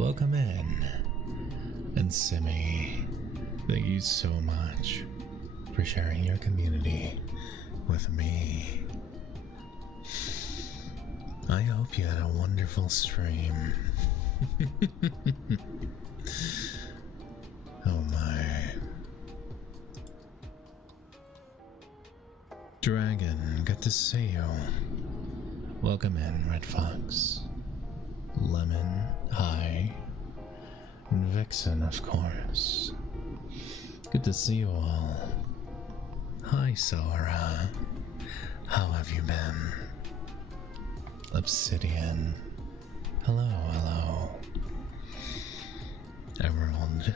welcome in. And Simi, thank you so much for sharing your community with me. I hope you had a wonderful stream. Oh my. Dragon, good to see you. Welcome in, Red Fox. Lemon, hi. And Vixen, of course. Good to see you all. Hi, Sora. How have you been? Obsidian. Hello, hello. Emerald.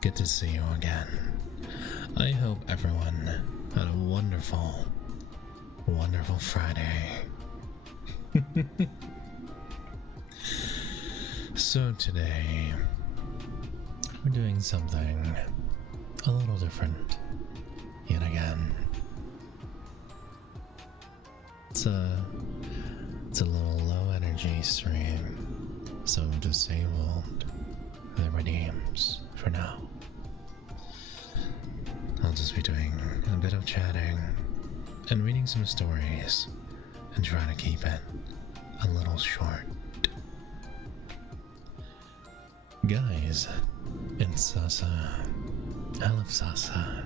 Good to see you again. I hope everyone had a wonderful, wonderful Friday. So today, we're doing something a little different yet again. It's a little low energy stream, so I've disabled the redeems for now. I'll just be doing a bit of chatting and reading some stories and trying to keep it a little short. Guys, it's Sasa. I love Sasa.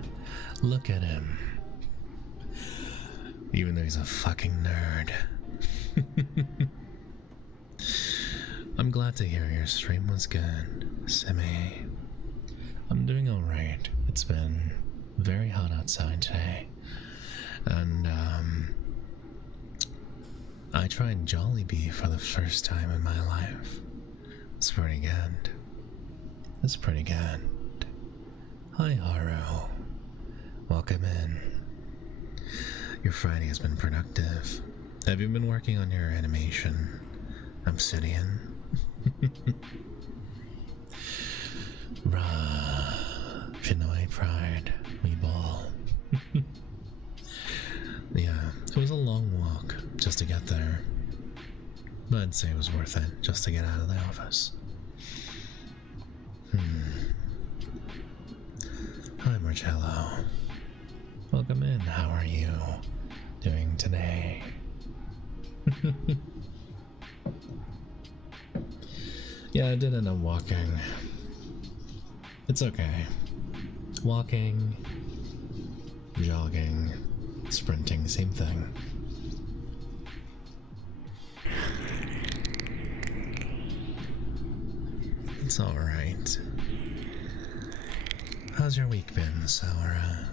Look at him. Even though he's a fucking nerd. I'm glad to hear your stream was good, Simi. I'm doing alright. It's been very hot outside today. And, I tried Jollibee for the first time in my life. It's pretty good. It's pretty good. Hi, Haru. Welcome in. Your Friday has been productive. Have you been working on your animation? Obsidian? Rah. Pinoy Pride. Weeball. Yeah, it was a long walk just to get there. But I'd say it was worth it just to get out of the office. Hi, Marcello. Welcome in. How are you doing today? Yeah, I did end up walking. It's okay. Walking, jogging, sprinting, same thing. It's alright. How's your week been, Sora?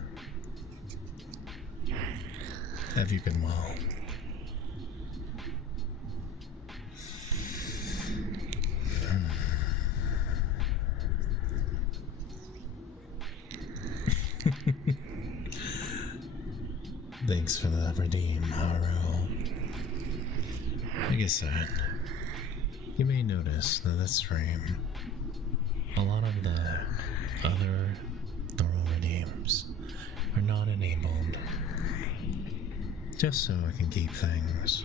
Have you been well? Thanks for the redeem, Haru. Like I said, you may notice that this stream, a lot of the other normal redeems are not enabled, just so I can keep things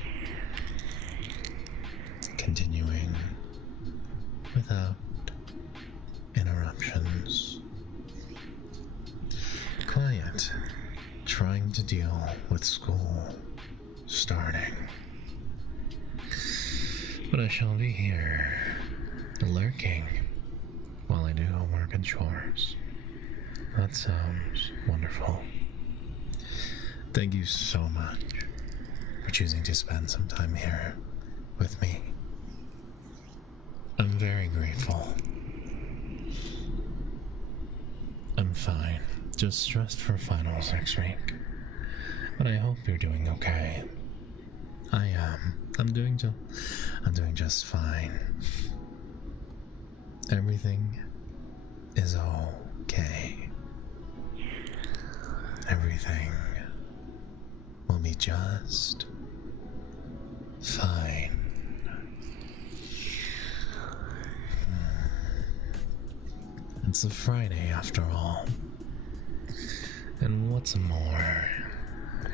continuing without interruptions. Quiet, trying to deal with school starting. But I shall be here, lurking, while I do homework and chores. That sounds wonderful. Thank you so much for choosing to spend some time here with me. I'm very grateful. I'm fine, just stressed for finals next week. But I hope you're doing okay. I am. I'm doing just fine. Everything is okay. Everything will be just fine. It's a Friday after all. And what's more,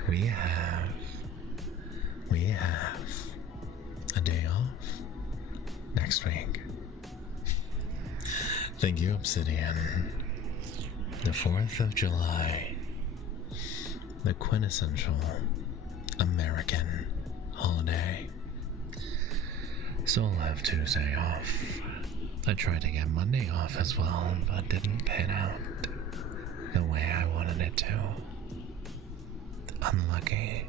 we have a day off next week. Thank you, Obsidian. The 4th of July. The quintessential American holiday. So I'll have Tuesday off. I tried to get Monday off as well, but didn't pan out the way I wanted it to. Unlucky.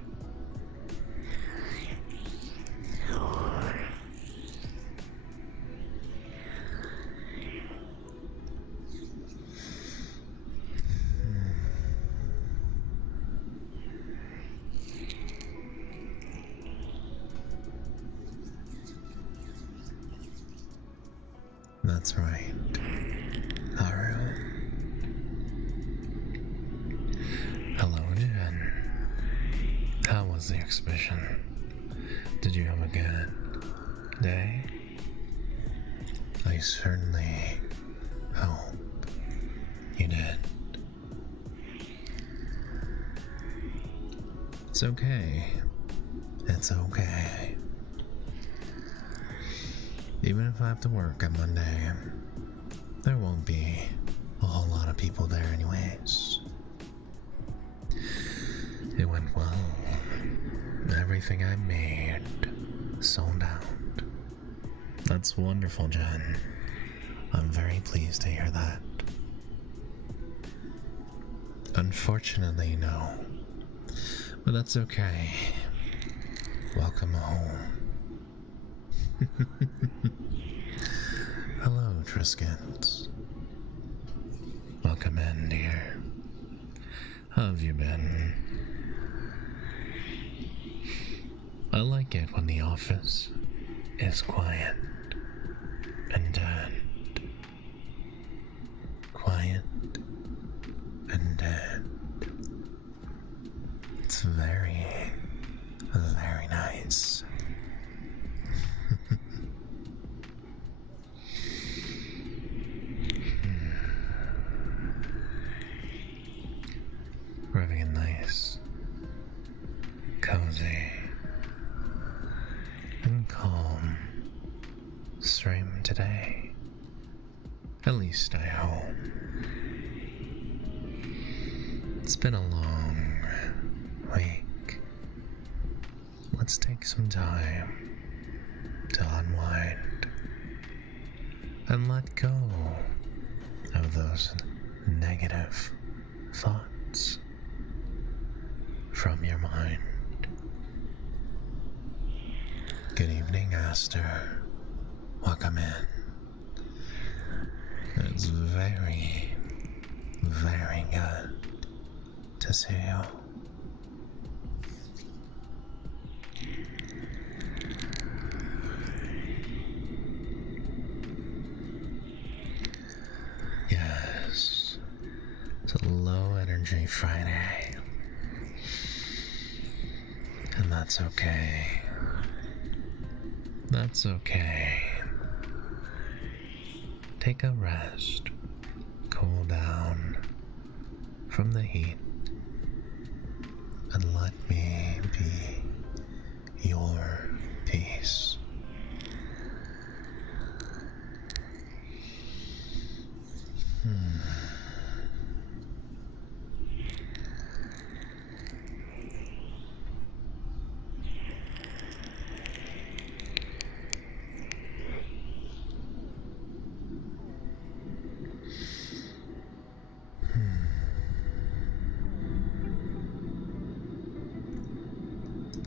That's right. Haru. Hello, Jen. How was the exhibition? Did you have a good day? I certainly hope you did. It's okay. It's okay. Even if I have to work on Monday, there won't be a whole lot of people there anyways. It went well. Everything I made sold out. That's wonderful, Jen. I'm very pleased to hear that. Unfortunately, no. But that's okay. Welcome home. Hello, Triscuits. Welcome in, dear. How have you been? I like it when the office is quiet and dead. Quiet and dead. It's very, very nice. We're having a nice, cozy, and calm stream today. At least I hope. It's been a long week. Let's take some time to unwind and let go of those negative thoughts from your mind. Good evening, Aster. Welcome in. It's very, very good to see you. Yes, it's a low energy Friday. And that's okay. That's okay. Take a rest. Cool down from the heat. And let me be your peace.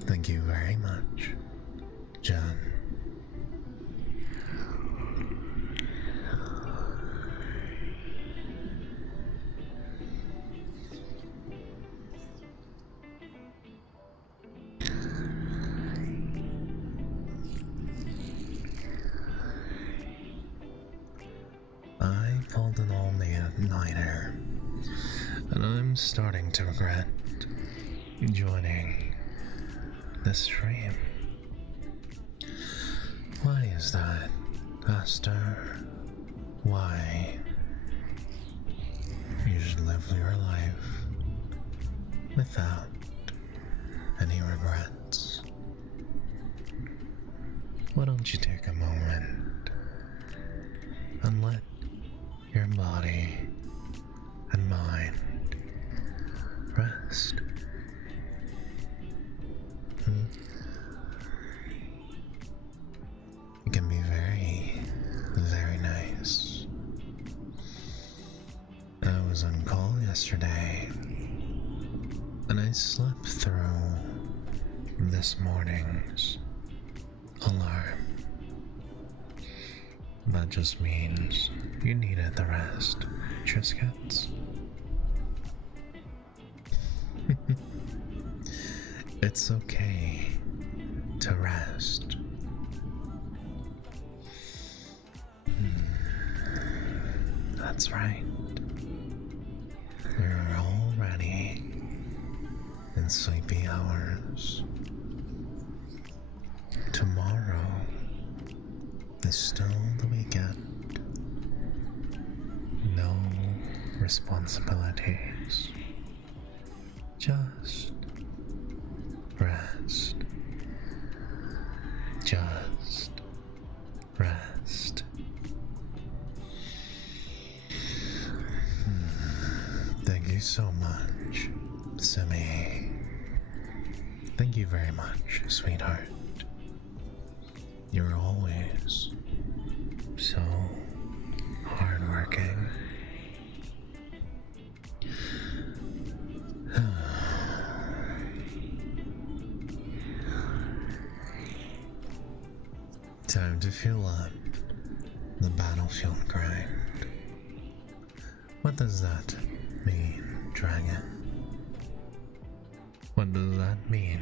Thank you very much, John. I pulled an all-nighter, and I'm starting to regret joining this stream. Why is that, Aster? Why? You should live your life without any regrets. Why don't you take a moment and let your body and mind rest. It can be very, very nice. I was on call yesterday, and I slept through this morning's alarm. That just means you needed the rest, Triscuits. It's okay to rest. That's right. You're already in sleepy hours. Tomorrow is still the weekend. No responsibilities. Just rest. Just rest. Thank you so much, Simi. Thank you very much, sweetheart. You're always so hardworking. Time to fuel up the battlefield grind. What does that mean, dragon? What does that mean?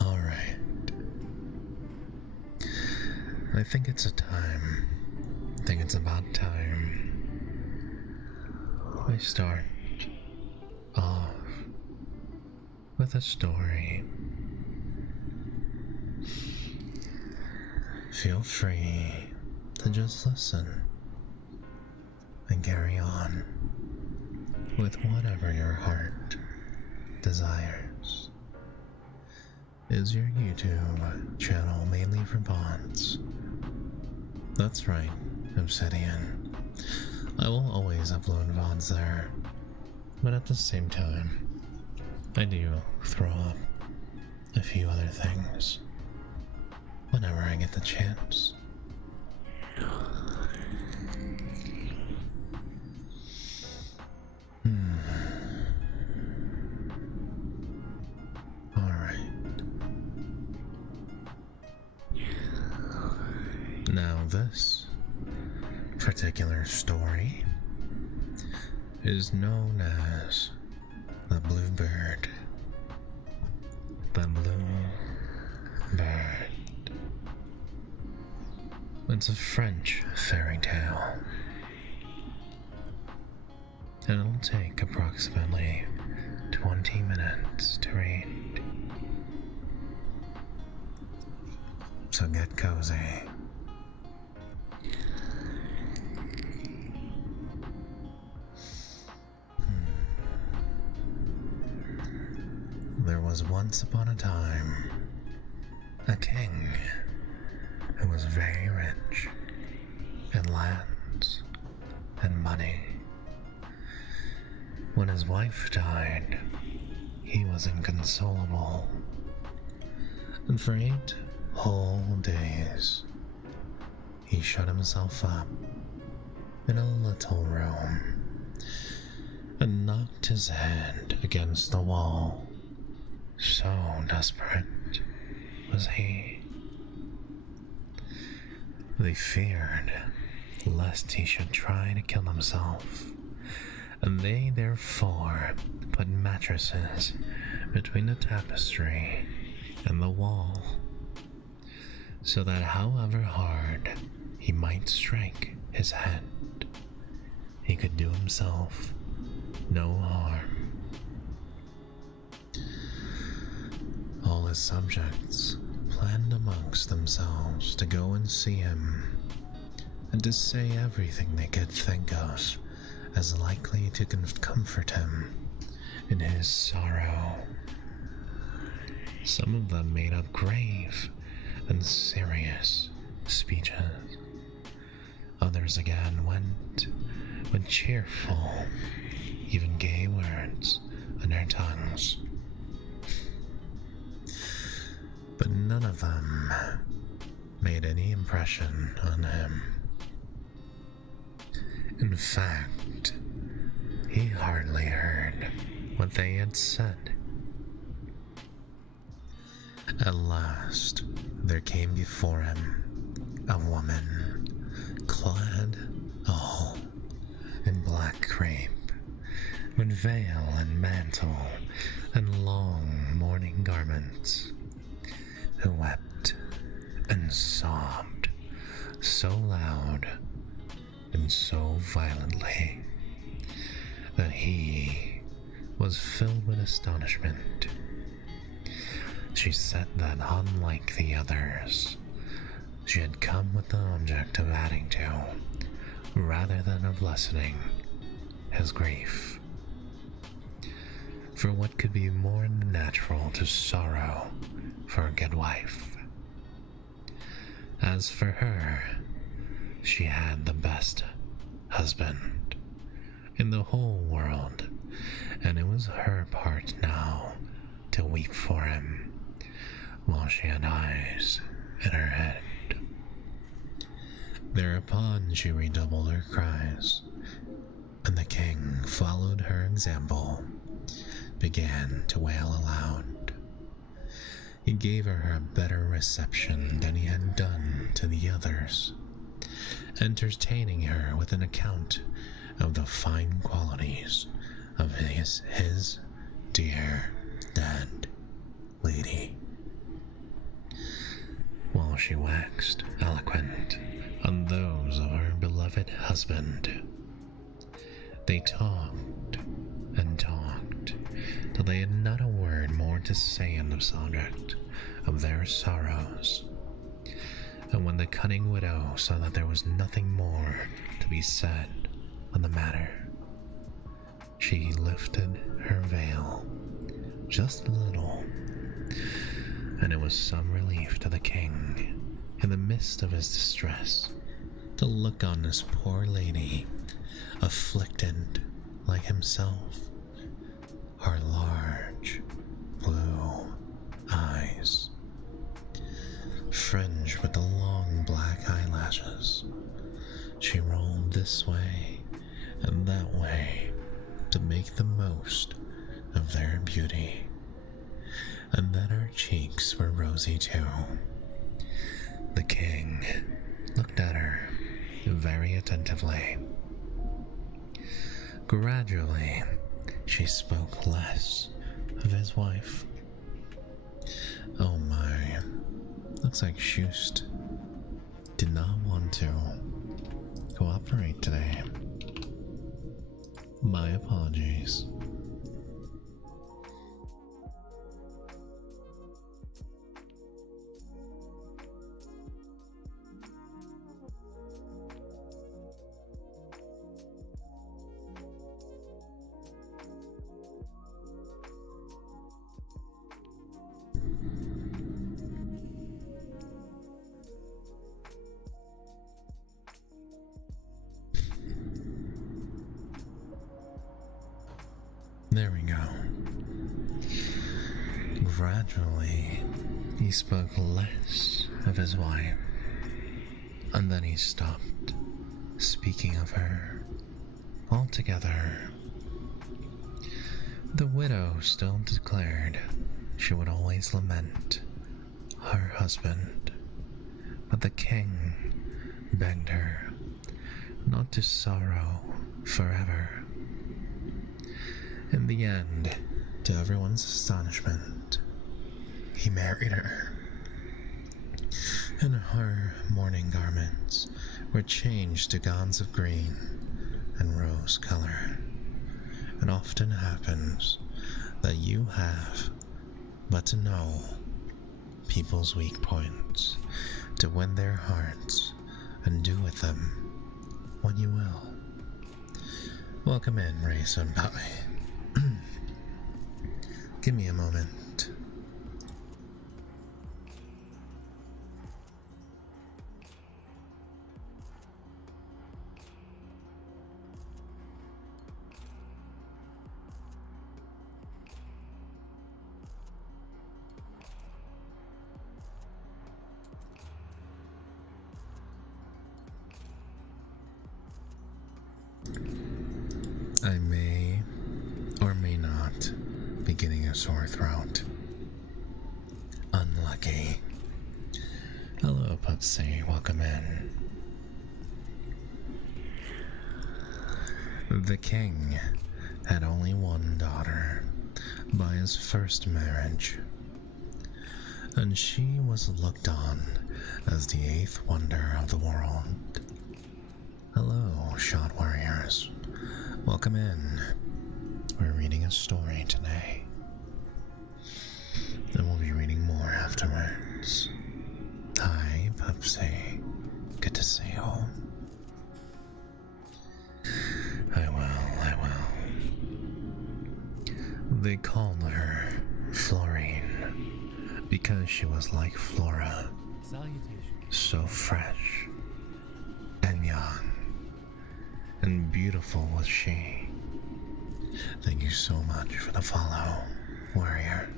All right. I think it's about time I start off with a story. Feel free to just listen and carry on with whatever your heart desires. Is your YouTube channel mainly for bots? That's right, Obsidian. I will always upload VODs there, but at the same time, I do throw up a few other things whenever I get the chance. Alright. Now this particular story is known as the Bluebird. The Bluebird. It's a French fairy tale, and it'll take approximately 20 minutes to read. So get cozy. There was once upon a time a king who was very rich in lands and money. When his wife died, he was inconsolable, and for 8 whole days he shut himself up in a little room and knocked his head against the wall. So desperate was he. They feared lest he should try to kill himself, and they therefore put mattresses between the tapestry and the wall, so that however hard he might strike his head, he could do himself no harm. All his subjects planned amongst themselves to go and see him, and to say everything they could think of as likely to comfort him in his sorrow. Some of them made up grave and serious speeches. Others again went with cheerful, even gay words on their tongues. But none of them made any impression on him. In fact, he hardly heard what they had said. At last, there came before him a woman, clad all in black crape, with veil and mantle and long mourning garments, who wept and sobbed so loud and so violently that he was filled with astonishment. She said that, unlike the others, she had come with the object of adding to, rather than of lessening, his grief. For what could be more natural to sorrow for a good wife? As for her, she had the best husband in the whole world, and it was her part now to weep for him, while she had eyes in her head. Thereupon she redoubled her cries, and the king followed her example, began to wail aloud. He gave her a better reception than he had done to the others, entertaining her with an account of the fine qualities of his dear dead lady, while she waxed eloquent on those of her beloved husband. They talked and talked till they had not a word more to say on the subject of their sorrows. And when the cunning widow saw that there was nothing more to be said on the matter, she lifted her veil just a little, and it was some relief to the king, in the midst of his distress, to look on this poor lady, afflicted like himself, her large blue eyes, fringed with the long black eyelashes. She rolled this way and that way to make the most of their beauty, and then her cheeks were rosy too. The king looked at her very attentively. Gradually, she spoke less of his wife. Oh my, looks like Shust did not want to cooperate today. My apologies. There we go. Gradually, he spoke less of his wife, and then he stopped speaking of her altogether. The widow still declared she would always lament her husband, but the king begged her not to sorrow forever. In the end, to everyone's astonishment, he married her, and her mourning garments were changed to gowns of green and rose color. It often happens that you have but to know people's weak points to win their hearts and do with them what you will. Welcome in, Ray Senpai. Give me a moment. I may or may not be getting a sore throat. Unlucky. Hello, Pupsy. Welcome in. The king had only one daughter by his first marriage, and she was looked on as the eighth wonder of the world. Hello, shot warriors. Welcome in. We're reading a story today, and we'll be reading more afterwards. Hi, Pupsy. Good to see you. I will. They called her Florine because she was like Flora. Salutations. So fresh and young. And beautiful was she. Thank you so much for the follow, warrior.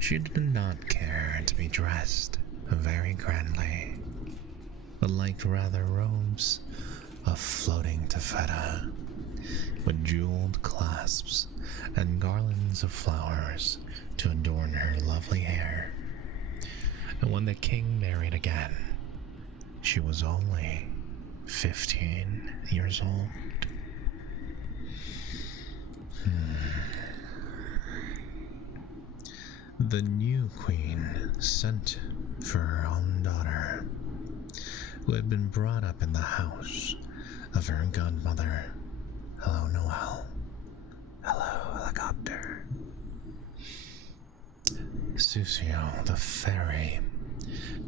She did not care to be dressed very grandly, but liked rather robes of floating taffeta, with jeweled clasps and garlands of flowers to adorn her lovely hair. And when the king married again, she was only 15 years old. The new queen sent for her own daughter, who had been brought up in the house of her godmother. Hello, Noel. Hello, helicopter. Susio, the fairy,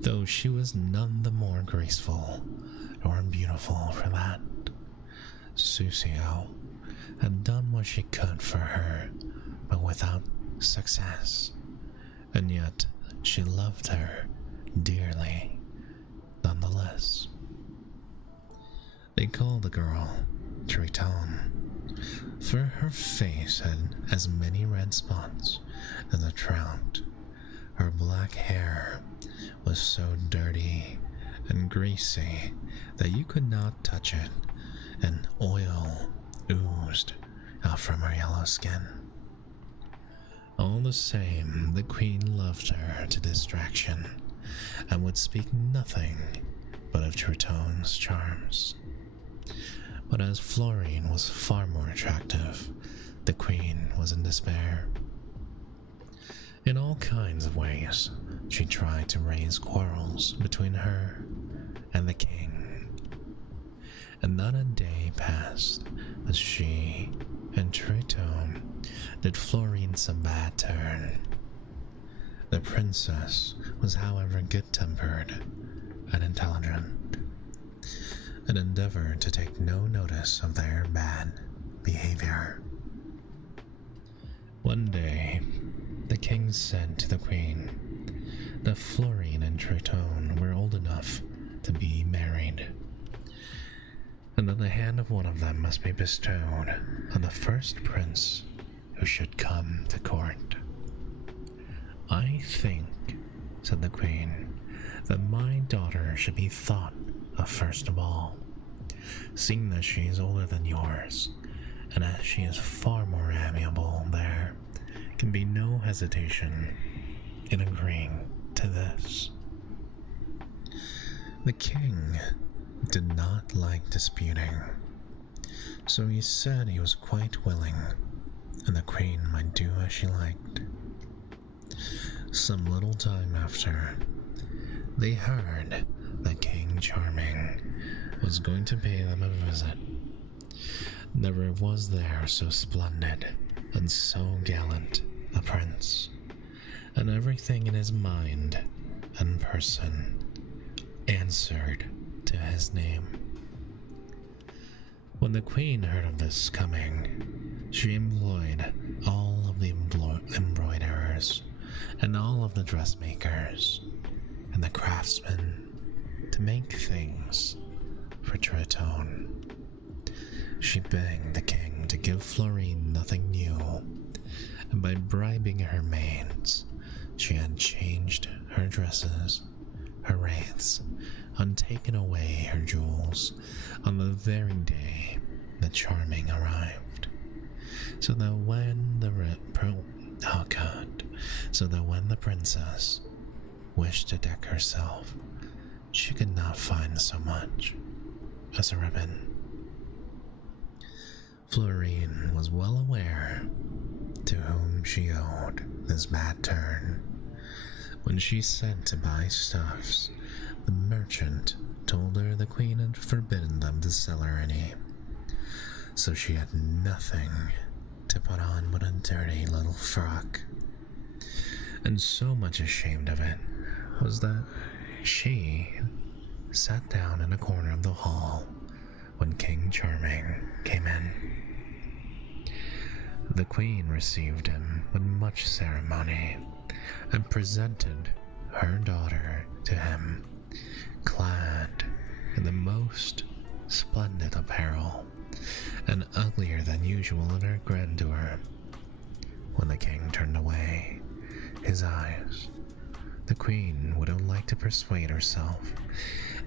though she was none the more graceful or beautiful for that. Susio had done what she could for her, but without success, and yet she loved her dearly nonetheless. They called the girl Triton, for her face had as many red spots as a trout. Her black hair was so dirty and greasy that you could not touch it, and oil oozed out from her yellow skin. All the same, the queen loved her to distraction, and would speak nothing but of Triton's charms. But as Florine was far more attractive, the queen was in despair. In all kinds of ways, she tried to raise quarrels between her and the king, and not a day passed as she and Triton did Florine some bad turn. The princess was, however, good-tempered and intelligent, and endeavored to take no notice of their bad behavior. One day, the king said to the queen that Florine and Triton were old enough to be married, and that the hand of one of them must be bestowed on the first prince who should come to court. I think, said the queen, that my daughter should be thought of first of all, seeing that she is older than yours, and as she is far more amiable, there can be no hesitation in agreeing to this. The king did not like disputing, so he said he was quite willing, and the queen might do as she liked. Some little time after, they heard that King Charming was going to pay them a visit. Never was there so splendid and so gallant a prince, and everything in his mind and person answered to his name. When the queen heard of this coming, she employed all of the embroiderers and all of the dressmakers and the craftsmen to make things for Triton. She begged the king to give Florine nothing new, and by bribing her maids, she had changed her dresses, her wraiths, and taken away her jewels on the very day the Charming arrived, so that when the princess wished to deck herself, she could not find so much as a ribbon. Florine was well aware to whom she owed this bad turn. When she sent to buy stuffs, the merchant told her the queen had forbidden them to sell her any, so she had nothing to put on but a dirty little frock. And so much ashamed of it was that she sat down in a corner of the hall when King Charming came in. The queen received him with much ceremony and presented her daughter to him, clad in the most splendid apparel and uglier than usual in her grandeur. When the king turned away his eyes, the queen would have liked to persuade herself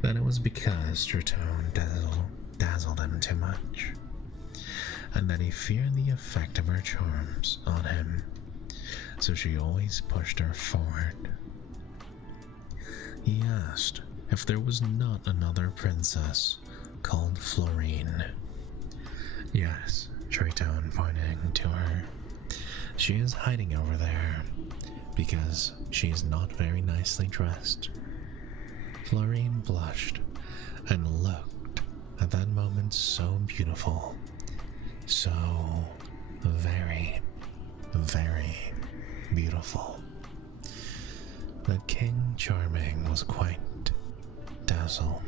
that it was because Triton dazzled him too much, and that he feared the effect of her charms on him, so she always pushed her forward. He asked if there was not another princess called Florine. Yes, Triton pointing to her. She is hiding over there, because she is not very nicely dressed. Florine blushed and looked at that moment so beautiful, so very, very beautiful, that King Charming was quite dazzled.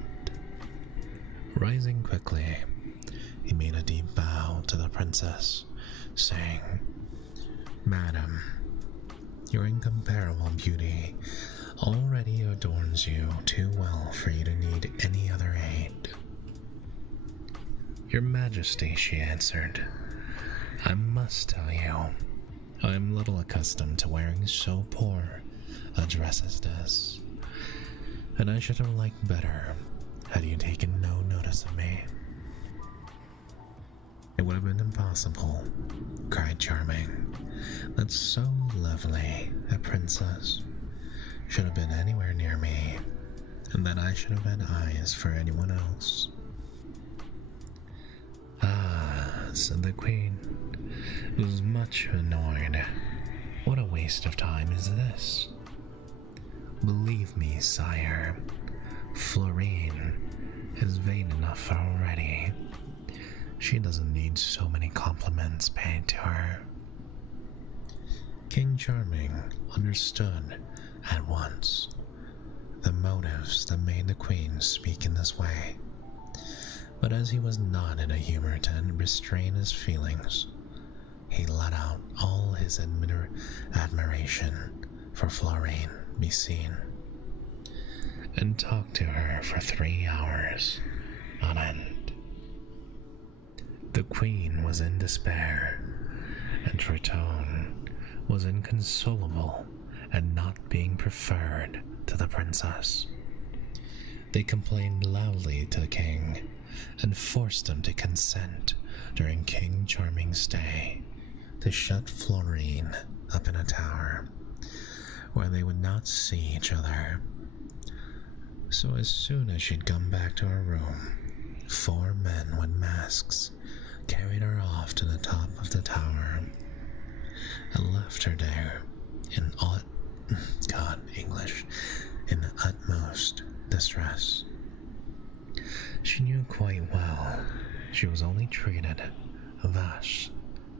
Rising quickly, he made a deep bow to the princess, saying, "Madam, your incomparable beauty already adorns you too well for you to need any other aid." "Your Majesty," she answered, "I must tell you, I am little accustomed to wearing so poor a dress as this, and I should have liked better had you taken no notice of me." "It would have been impossible," cried Charming, "that so lovely a princess should have been anywhere near me, and that I should have had eyes for anyone else." "Ah," said the queen, who was much annoyed, "what a waste of time is this? Believe me, sire, Florine is vain enough already. She doesn't need so many compliments paid to her." King Charming understood at once the motives that made the queen speak in this way, but as he was not in a humor to restrain his feelings, he let out all his admiration for Florine be seen, and talked to her for 3 hours on end. The queen was in despair, and Triton was inconsolable at not being preferred to the princess. They complained loudly to the king and forced him to consent during King Charming's stay to shut Florine up in a tower where they would not see each other. So as soon as she'd come back to her room, 4 men with masks carried her off to the top of the tower and left her there in utmost distress. She knew quite well she was only treated thus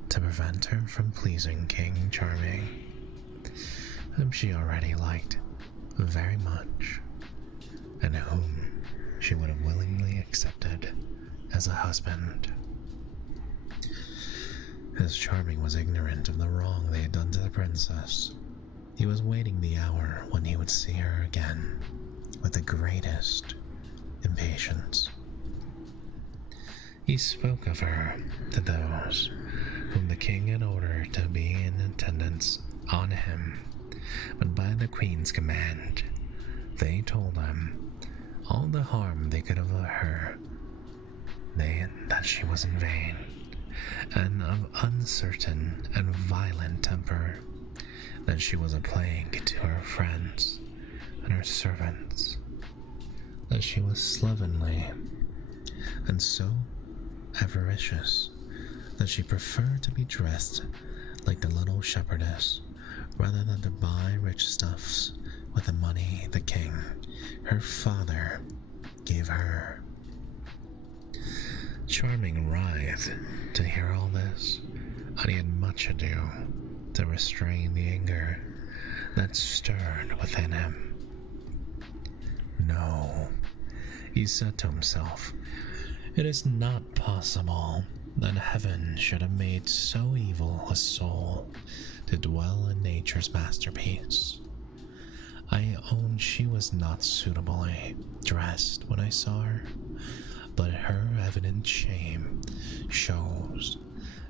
to prevent her from pleasing King Charming, whom she already liked very much, and whom she would have willingly accepted as a husband. As Charming was ignorant of the wrong they had done to the princess, he was waiting the hour when he would see her again with the greatest impatience. He spoke of her to those whom the king had ordered to be in attendance on him, but by the queen's command, they told him all the harm they could of her, that she was in vain, and of uncertain and violent temper, that she was a plague to her friends and her servants, that she was slovenly, and so avaricious that she preferred to be dressed like the little shepherdess rather than to buy rich stuffs with the money the king, her father, gave her. Charming writhed to hear all this, and he had much ado to restrain the anger that stirred within him. No, he said to himself, it is not possible that heaven should have made so evil a soul to dwell in nature's masterpiece. I own she was not suitably dressed when I saw her, but her evident shame shows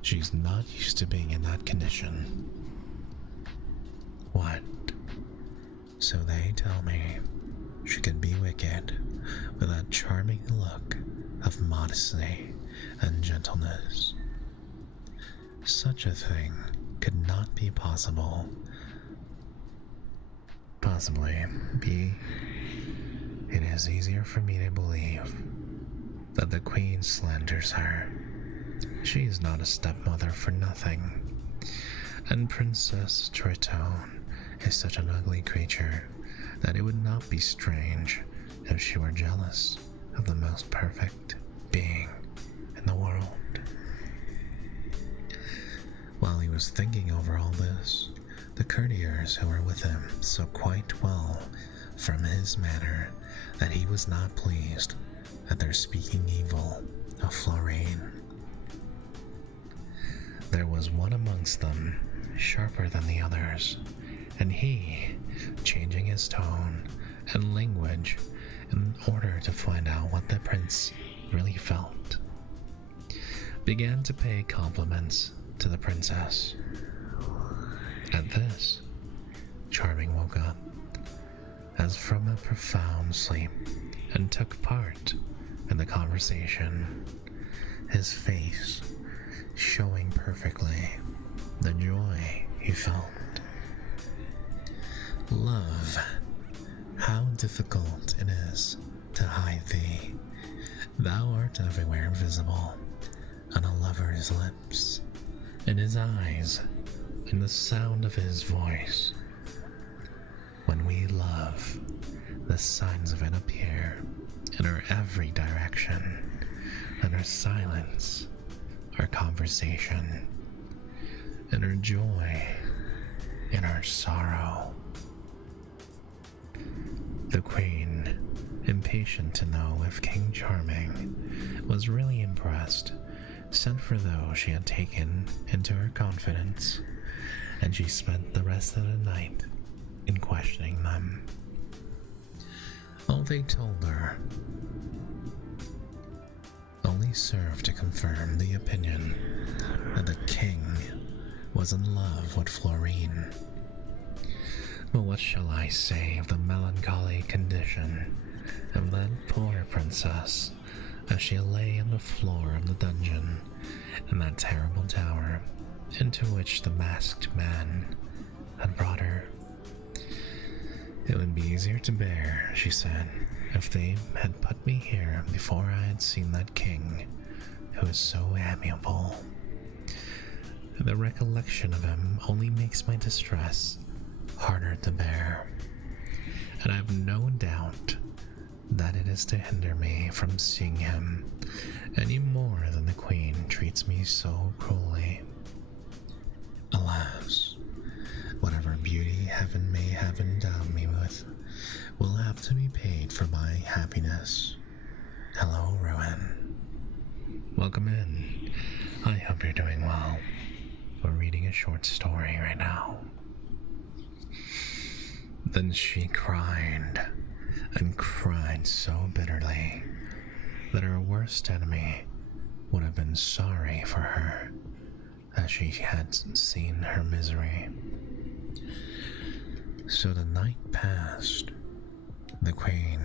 she's not used to being in that condition. What? So they tell me she could be wicked with that charming look of modesty and gentleness. Such a thing could not be possible. Possibly it is easier for me to believe that the queen slanders her. She is not a stepmother for nothing, and Princess Tritone is such an ugly creature that it would not be strange if she were jealous of the most perfect being in the world. While he was thinking over all this, the courtiers who were with him saw quite well from his manner that he was not pleased at their speaking evil of Florine. There was one amongst them sharper than the others, and he, changing his tone and language in order to find out what the prince really felt, began to pay compliments to the princess. At this, Charming woke up as from a profound sleep and took part in the conversation, his face showing perfectly the joy he felt. Love, how difficult it is to hide thee. Thou art everywhere visible, on a lover's lips, in his eyes, in the sound of his voice. When we love, the signs of it appear in our every direction, in our silence, our conversation, in our joy, in our sorrow. The queen, impatient to know if King Charming was really impressed, sent for those she had taken into her confidence, and she spent the rest of the night in questioning them. All they told her only served to confirm the opinion that the king was in love with Florine. But what shall I say of the melancholy condition of that poor princess as she lay on the floor of the dungeon in that terrible tower into which the masked man had brought her? It would be easier to bear, she said, if they had put me here before I had seen that king who is so amiable. The recollection of him only makes my distress harder to bear, and I have no doubt that it is to hinder me from seeing him any more than the queen treats me so cruelly. Alas, Whatever beauty heaven may have endowed me with will have to be paid for my happiness. Hello, Rowan. Welcome in. I hope you're doing well. We're reading a short story right now. Then she cried, and cried so bitterly that her worst enemy would have been sorry for her, as she had seen her misery. So the night passed. The queen,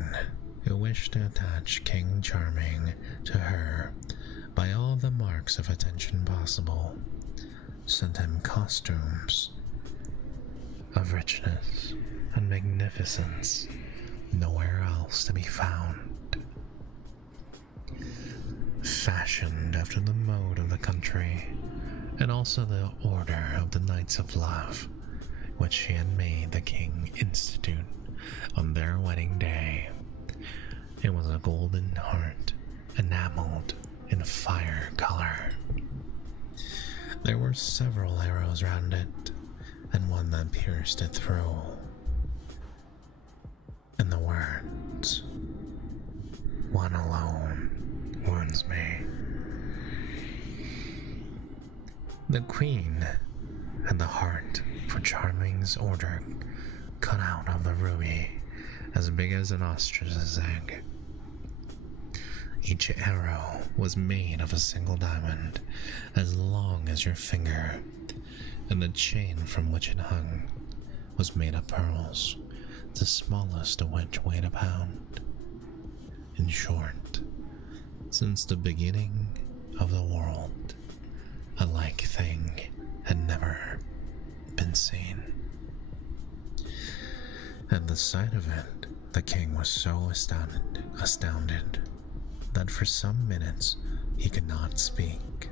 who wished to attach King Charming to her by all the marks of attention possible, sent him costumes of richness and magnificence nowhere else to be found. Fashioned after the mode of the country, and also the order of the Knights of Love, which she had made the king institute on their wedding day. It was a golden heart, enameled in fire color. There were several arrows round it, and one that pierced it through. And the words, "One alone wounds me." The queen had the heart for Charming's order cut out of the ruby, as big as an ostrich's egg. Each arrow was made of a single diamond, as long as your finger, and the chain from which it hung was made of pearls, the smallest of which weighed a pound. In short, since the beginning of the world, a like thing had never been seen. At the sight of it, the king was so astounded that for some minutes he could not speak.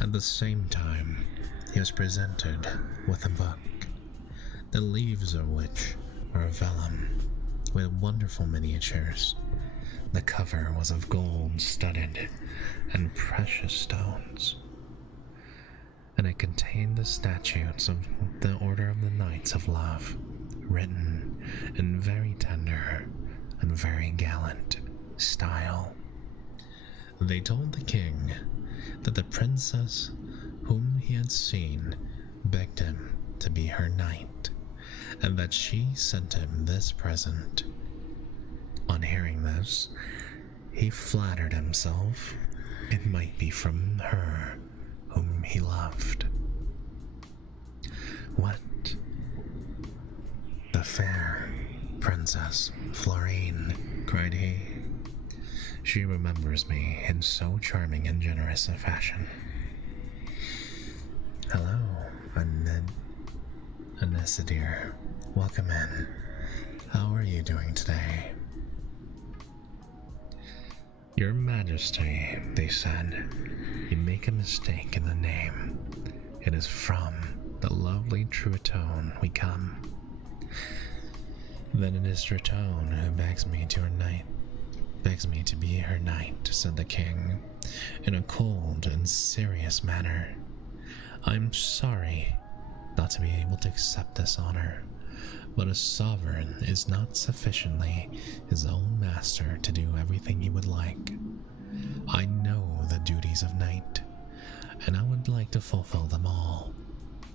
At the same time, he was presented with a book, the leaves of which were of vellum, with wonderful miniatures. The cover was of gold studded and precious stones, and it contained the statutes of the Order of the Knights of Love, written in very tender and very gallant style. They told the king that the princess whom he had seen begged him to be her knight, and that she sent him this present. On hearing this, he flattered himself it might be from her whom he loved. "What? The fair Princess Florine," cried he. "She remembers me in so charming and generous a fashion." "Hello, Anessa dear. Welcome in. How are you doing today?" "Your Majesty," they said, "you make a mistake in the name. It is from the lovely Truitone we come." "Then it is Truitone who begs me to be her knight," said the king, in a cold and serious manner. "I'm sorry not to be able to accept this honor, but a sovereign is not sufficiently his own master to do everything he would like. I know the duties of knight, and I would like to fulfill them all,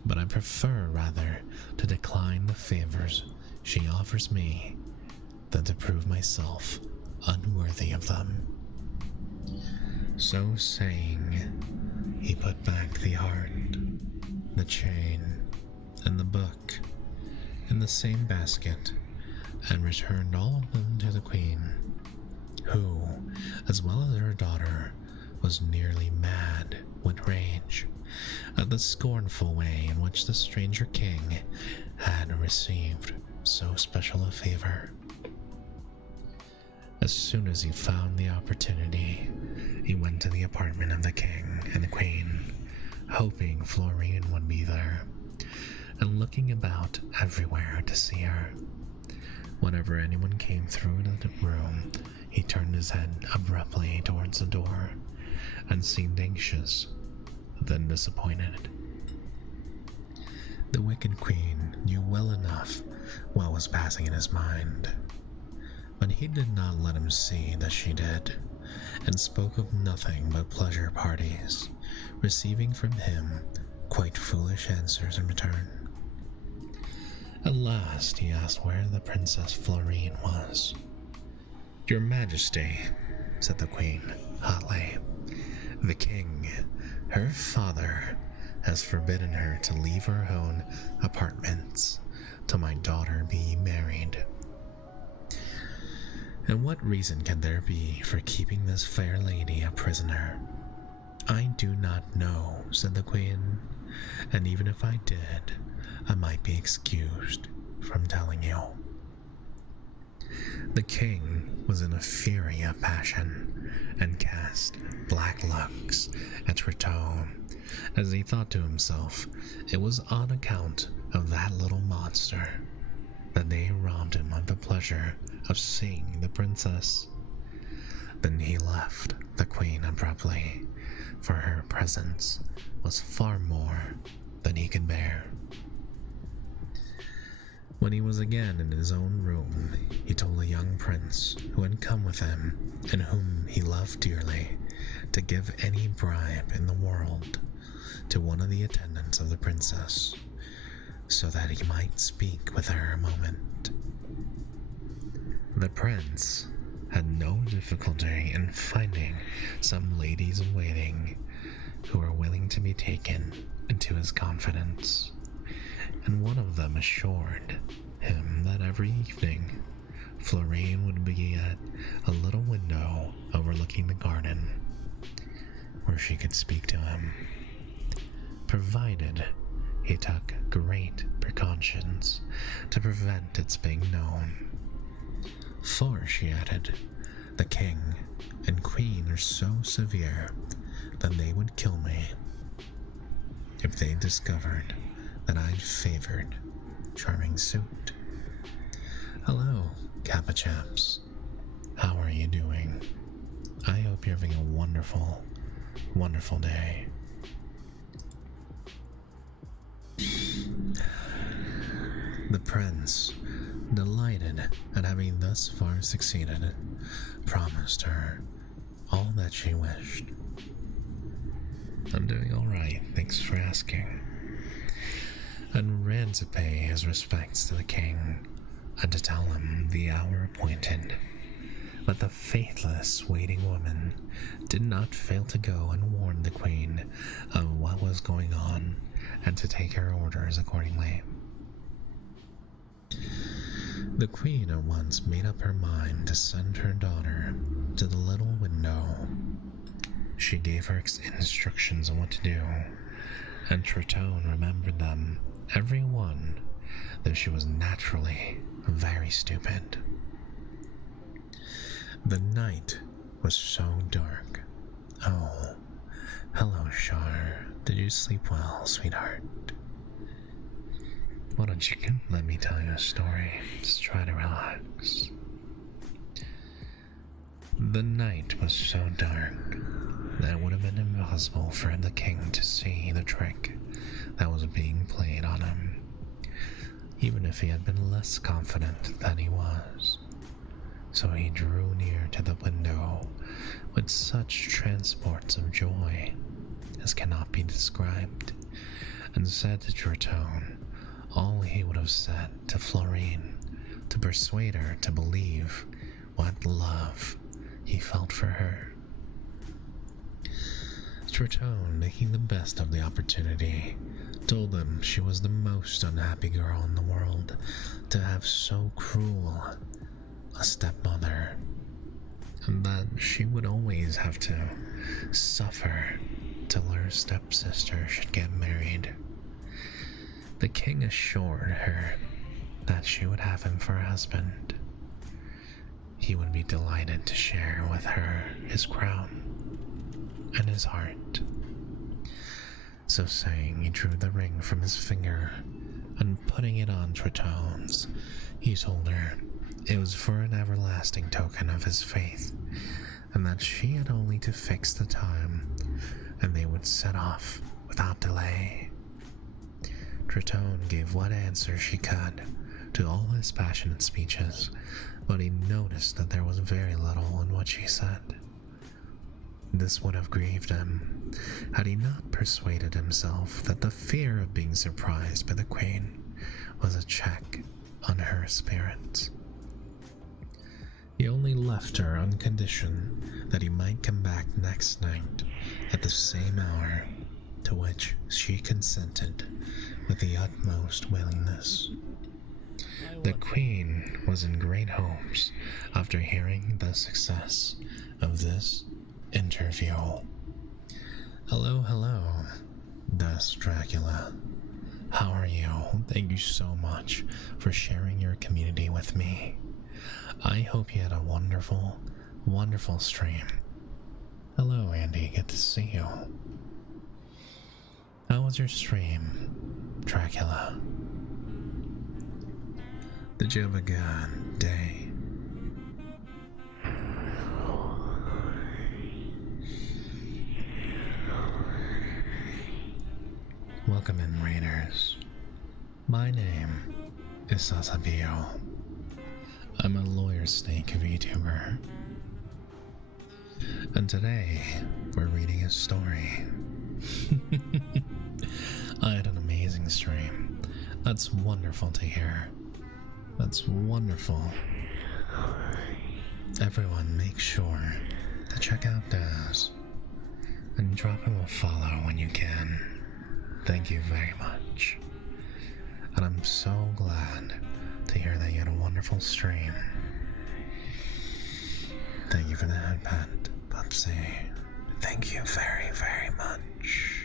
but I prefer rather to decline the favors she offers me than to prove myself unworthy of them." So saying, he put back the heart, the chain, and the book in the same basket, and returned all of them to the queen, who, as well as her daughter, was nearly mad with rage at the scornful way in which the stranger king had received so special a favor. As soon as he found the opportunity, he went to the apartment of the king and the queen, hoping Florine would be there, and looking about everywhere to see her. Whenever anyone came through the room, he turned his head abruptly towards the door, and seemed anxious, then disappointed. The wicked queen knew well enough what was passing in his mind, but he did not let him see that she did, and spoke of nothing but pleasure parties, receiving from him quite foolish answers in return. At last he asked where the Princess Florine was. "Your Majesty," said the queen hotly, "the king, her father, has forbidden her to leave her own apartments till my daughter be married." "And what reason can there be for keeping this fair lady a prisoner?" "I do not know," said the queen, "and even if I did, I might be excused from telling you." The king was in a fury of passion, and cast black looks at Trito, as he thought to himself it was on account of that little monster that they robbed him of the pleasure of seeing the princess. Then he left the queen abruptly, for her presence was far more than he could bear. When he was again in his own room, he told the young prince who had come with him and whom he loved dearly to give any bribe in the world to one of the attendants of the princess, so that he might speak with her a moment. The prince had no difficulty in finding some ladies-in-waiting who were willing to be taken into his confidence, and one of them assured him that every evening Florine would be at a little window overlooking the garden, where she could speak to him, provided he took great precautions to prevent its being known. "For," she added, "the king and queen are so severe that they would kill me if they discovered that I'd favored charming suit. Hello, Kappa chaps. How are you doing? I hope you're having a wonderful, wonderful day." The prince, delighted at having thus far succeeded, promised her all that she wished. "I'm doing all right, thanks for asking," and ran to pay his respects to the king and to tell him the hour appointed. But the faithless waiting woman did not fail to go and warn the queen of what was going on and to take her orders accordingly. The queen at once made up her mind to send her daughter to the little window. She gave her instructions on what to do, and Trito remembered them, every one, though she was naturally very stupid. The night was so dark. Oh, hello, Char. Did you sleep well, sweetheart? Why don't you let me tell you a story? Just try to relax. The night was so dark that it would have been impossible for the king to see the trick that was being played on him, even if he had been less confident than he was. So he drew near to the window with such transports of joy as cannot be described, and said to Trito all he would have said to Florine to persuade her to believe what love he felt for her. Trito, making the best of the opportunity, told them she was the most unhappy girl in the world to have so cruel a stepmother, and that she would always have to suffer till her stepsister should get married. The king assured her that she would have him for a husband. He would be delighted to share with her his crown and his heart. So saying, he drew the ring from his finger, and putting it on Trito's, he told her it was for an everlasting token of his faith, and that she had only to fix the time, and they would set off without delay. Tritone gave what answer she could to all his passionate speeches, but he noticed that there was very little in what she said. This would have grieved him had he not persuaded himself that the fear of being surprised by the Queen was a check on her spirits. He only left her on condition that he might come back next night at the same hour, to which she consented with the utmost willingness. The Queen was in great hopes after hearing the success of this interview. Hello, hello, thus Dracula. How are you? Thank you so much for sharing your community with me. I hope you had a wonderful, wonderful stream. Hello, Andy. Good to see you. How was your stream, Dracula? Did you have a good day? Welcome in, Raiders. My name is Sasabio. I'm a lawyer snake VTuber. And today, we're reading a story. I had an amazing stream. That's wonderful to hear. That's wonderful. Everyone, make sure to check out Daz and drop him a follow when you can. Thank you very much. And I'm so glad to hear that you had a wonderful stream. Thank you for the headband, Pupsy. Thank you very, very much.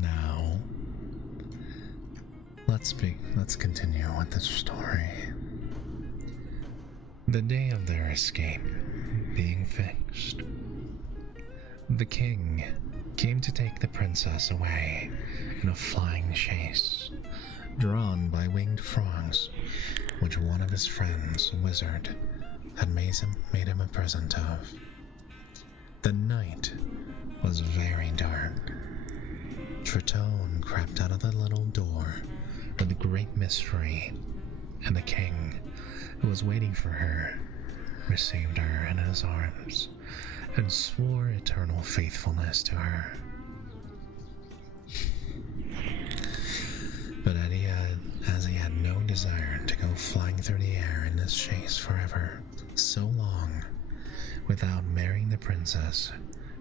Now, let's continue with the story. The day of their escape being fixed, the king came to take the princess away in a flying chase, drawn by winged frogs, which one of his friends, a wizard, had made him a present of. The night was very dark. Tritone crept out of the little door of the great mystery, and the king, who was waiting for her, received her in his arms and swore eternal faithfulness to her. But as he had no desire to go flying through the air in this chase forever, so long, without marrying the princess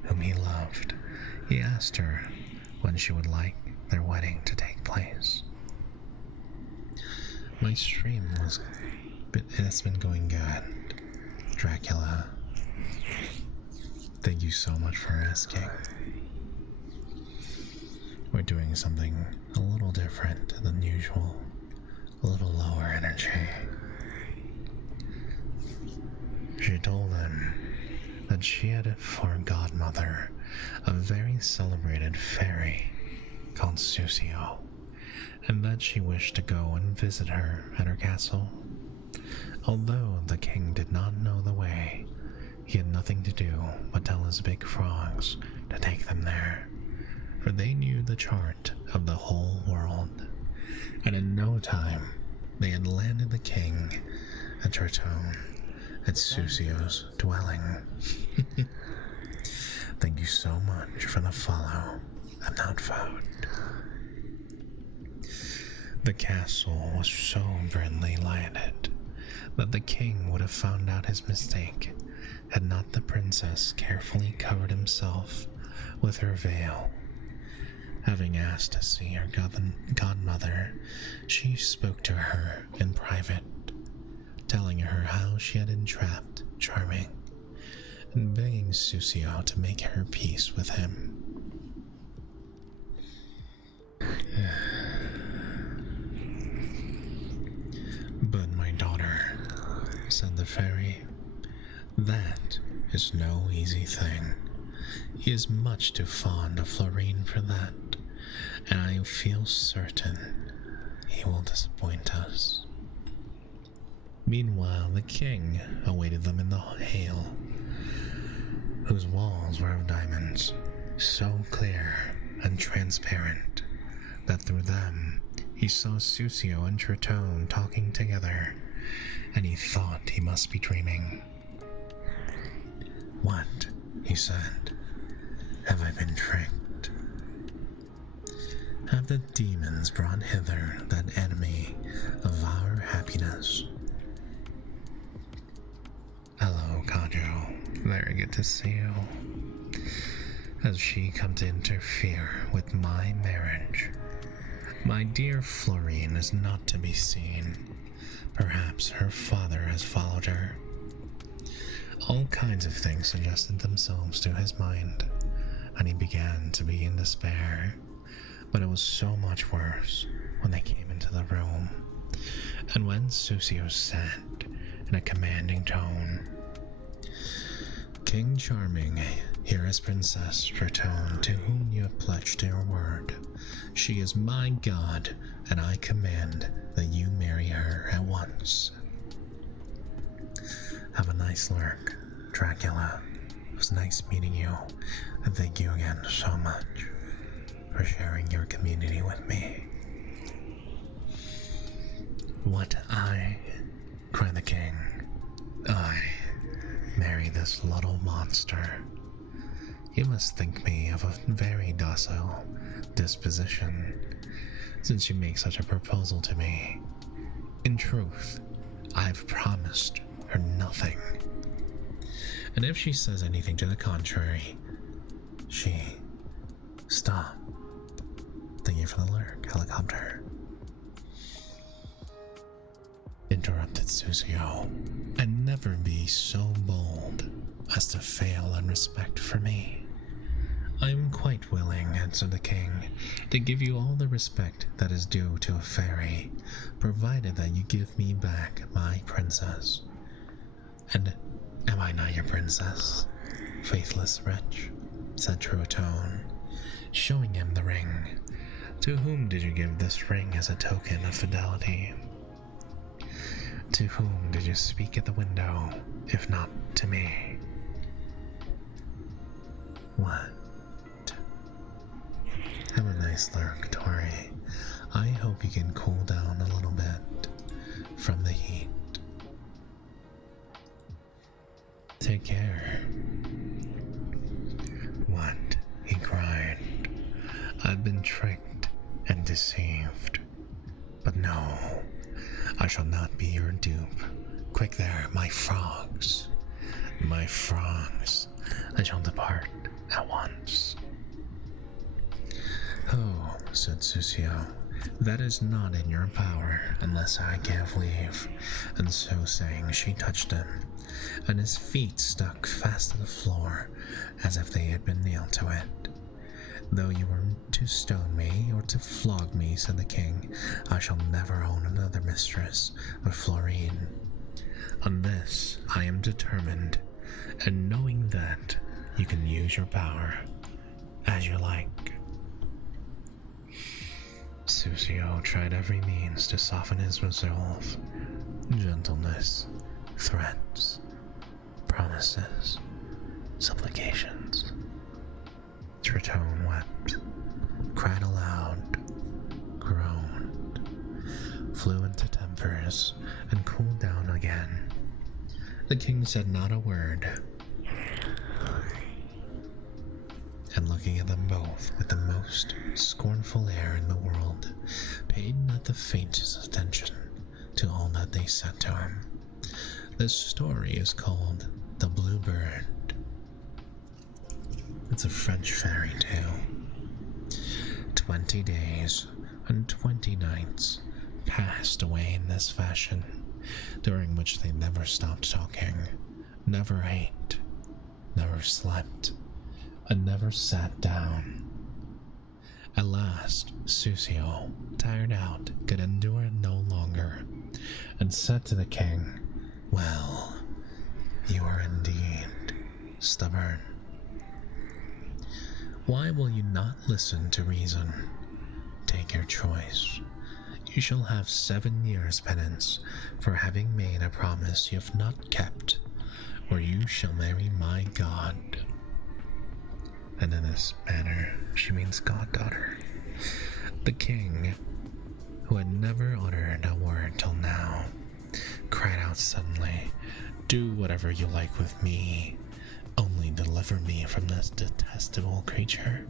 whom he loved, he asked her when she would like their wedding to take place. My stream has been going good, Dracula. Thank you so much for asking. We're doing something a little different than usual, a little lower energy. She told him that she had for godmother a very celebrated fairy called Susio, and that she wished to go and visit her at her castle. Although the king did not know the way, he had nothing to do but tell his big frogs to take them there, for they knew the chart of the whole world, and in no time they had landed the king at Tritone, at Susio's dwelling. Thank you so much for the follow. I'm not found. The castle was so brightly lighted that the king would have found out his mistake had not the princess carefully covered himself with her veil. Having asked to see her godmother, she spoke to her in private, telling her how she had entrapped Charming, and begging Susio to make her peace with him. But my daughter, said the fairy, that is no easy thing. He is much too fond of Florine for that, and I feel certain he will disappoint us. Meanwhile, the king awaited them in the hail, whose walls were of diamonds, so clear and transparent that through them he saw Susio and Tritone talking together, and he thought he must be dreaming. "What?" he said. "Have I been tricked? Have the demons brought hither that enemy of our happiness?" "Hello, Kajo. Very good to see you. Has she come to interfere with my marriage? My dear Florine is not to be seen. Perhaps her father has followed her." All kinds of things suggested themselves to his mind, and he began to be in despair. But it was so much worse when they came into the room, and when Susio said in a commanding tone, "King Charming, here is Princess Tritone, to whom you have pledged your word. She is my god, and I command that you marry her at once." "Have a nice lurk, Dracula. It was nice meeting you, and thank you again so much for sharing your community with me." "What, I?" cried the king. "I marry this little monster? You must think me of a very docile disposition, since you make such a proposal to me. In truth, I've promised her nothing. And if she says anything to the contrary, Stop. Thank you for the lurk, helicopter," interrupted Susio. "And never be so bold as to fail in respect for me. I am quite willing," answered the king, "to give you all the respect that is due to a fairy, provided that you give me back my princess." "And am I not your princess, faithless wretch?" said Tritone, showing him the ring. "To whom did you give this ring as a token of fidelity? To whom did you speak at the window, if not to me?" "What? Have a nice lurk, Tori. I hope you can cool down a little bit from the heat. Take care." "What?" he cried. "I've been tricked and deceived. But no, I shall not be your dupe. Quick there, my frogs. My frogs. I shall depart at once." "Oh," said Susio, "that is not in your power unless I give leave." And so saying, she touched him, and his feet stuck fast to the floor as if they had been nailed to it. "Though you were to stone me or to flog me," said the king, "I shall never own another mistress but Florine. On this I am determined, and knowing that, you can use your power as you like." Susio tried every means to soften his resolve. Gentleness, threats, promises, supplications. Tritone wept, cried aloud, groaned, flew into tempers, and cooled down again. The king said not a word, and looking at them both with the most scornful air in the world, paid not the faintest attention to all that they said to him. This story is called The Blue Bird. It's a French fairy tale. 20 days and 20 nights passed away in this fashion, during which they never stopped talking, never ate, never slept, and never sat down. At last, Susio, tired out, could endure it no longer, and said to the king, "Well, you are indeed stubborn. Why will you not listen to reason? Take your choice. You shall have 7 years penance for having made a promise you have not kept, or you shall marry my god. And in this manner, she means goddaughter. The king, who had never uttered a word till now, cried out suddenly, "Do whatever you like with me, only deliver me from this detestable creature."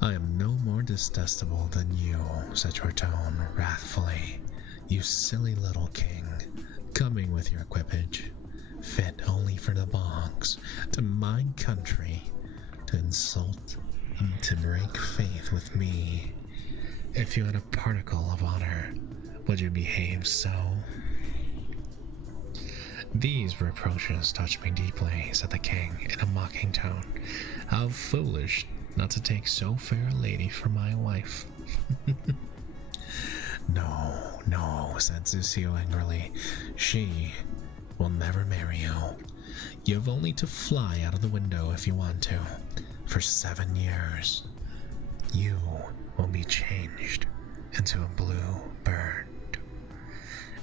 "I am no more detestable than you," said Tortone wrathfully. "You silly little king, coming with your equipage, fit only for the bogs, to my country, to insult and to break faith with me. If you had a particle of honor, would you behave so?" "These reproaches touch me deeply," said the king in a mocking tone. "How foolish not to take so fair a lady for my wife." No, no, said Zucio angrily. "She will never marry you. You have only to fly out of the window if you want to. For 7 years, you will be changed into a blue bird."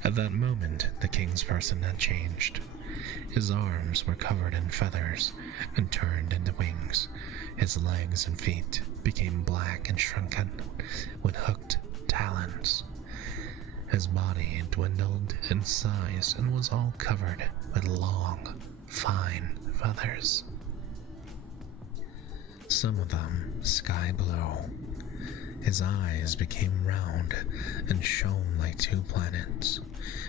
At that moment, the king's person had changed. His arms were covered in feathers and turned into wings. His legs and feet became black and shrunken, with hooked talons. His body dwindled in size and was all covered with long, fine feathers. Some of them sky blue. His eyes became round and shone like 2 planets.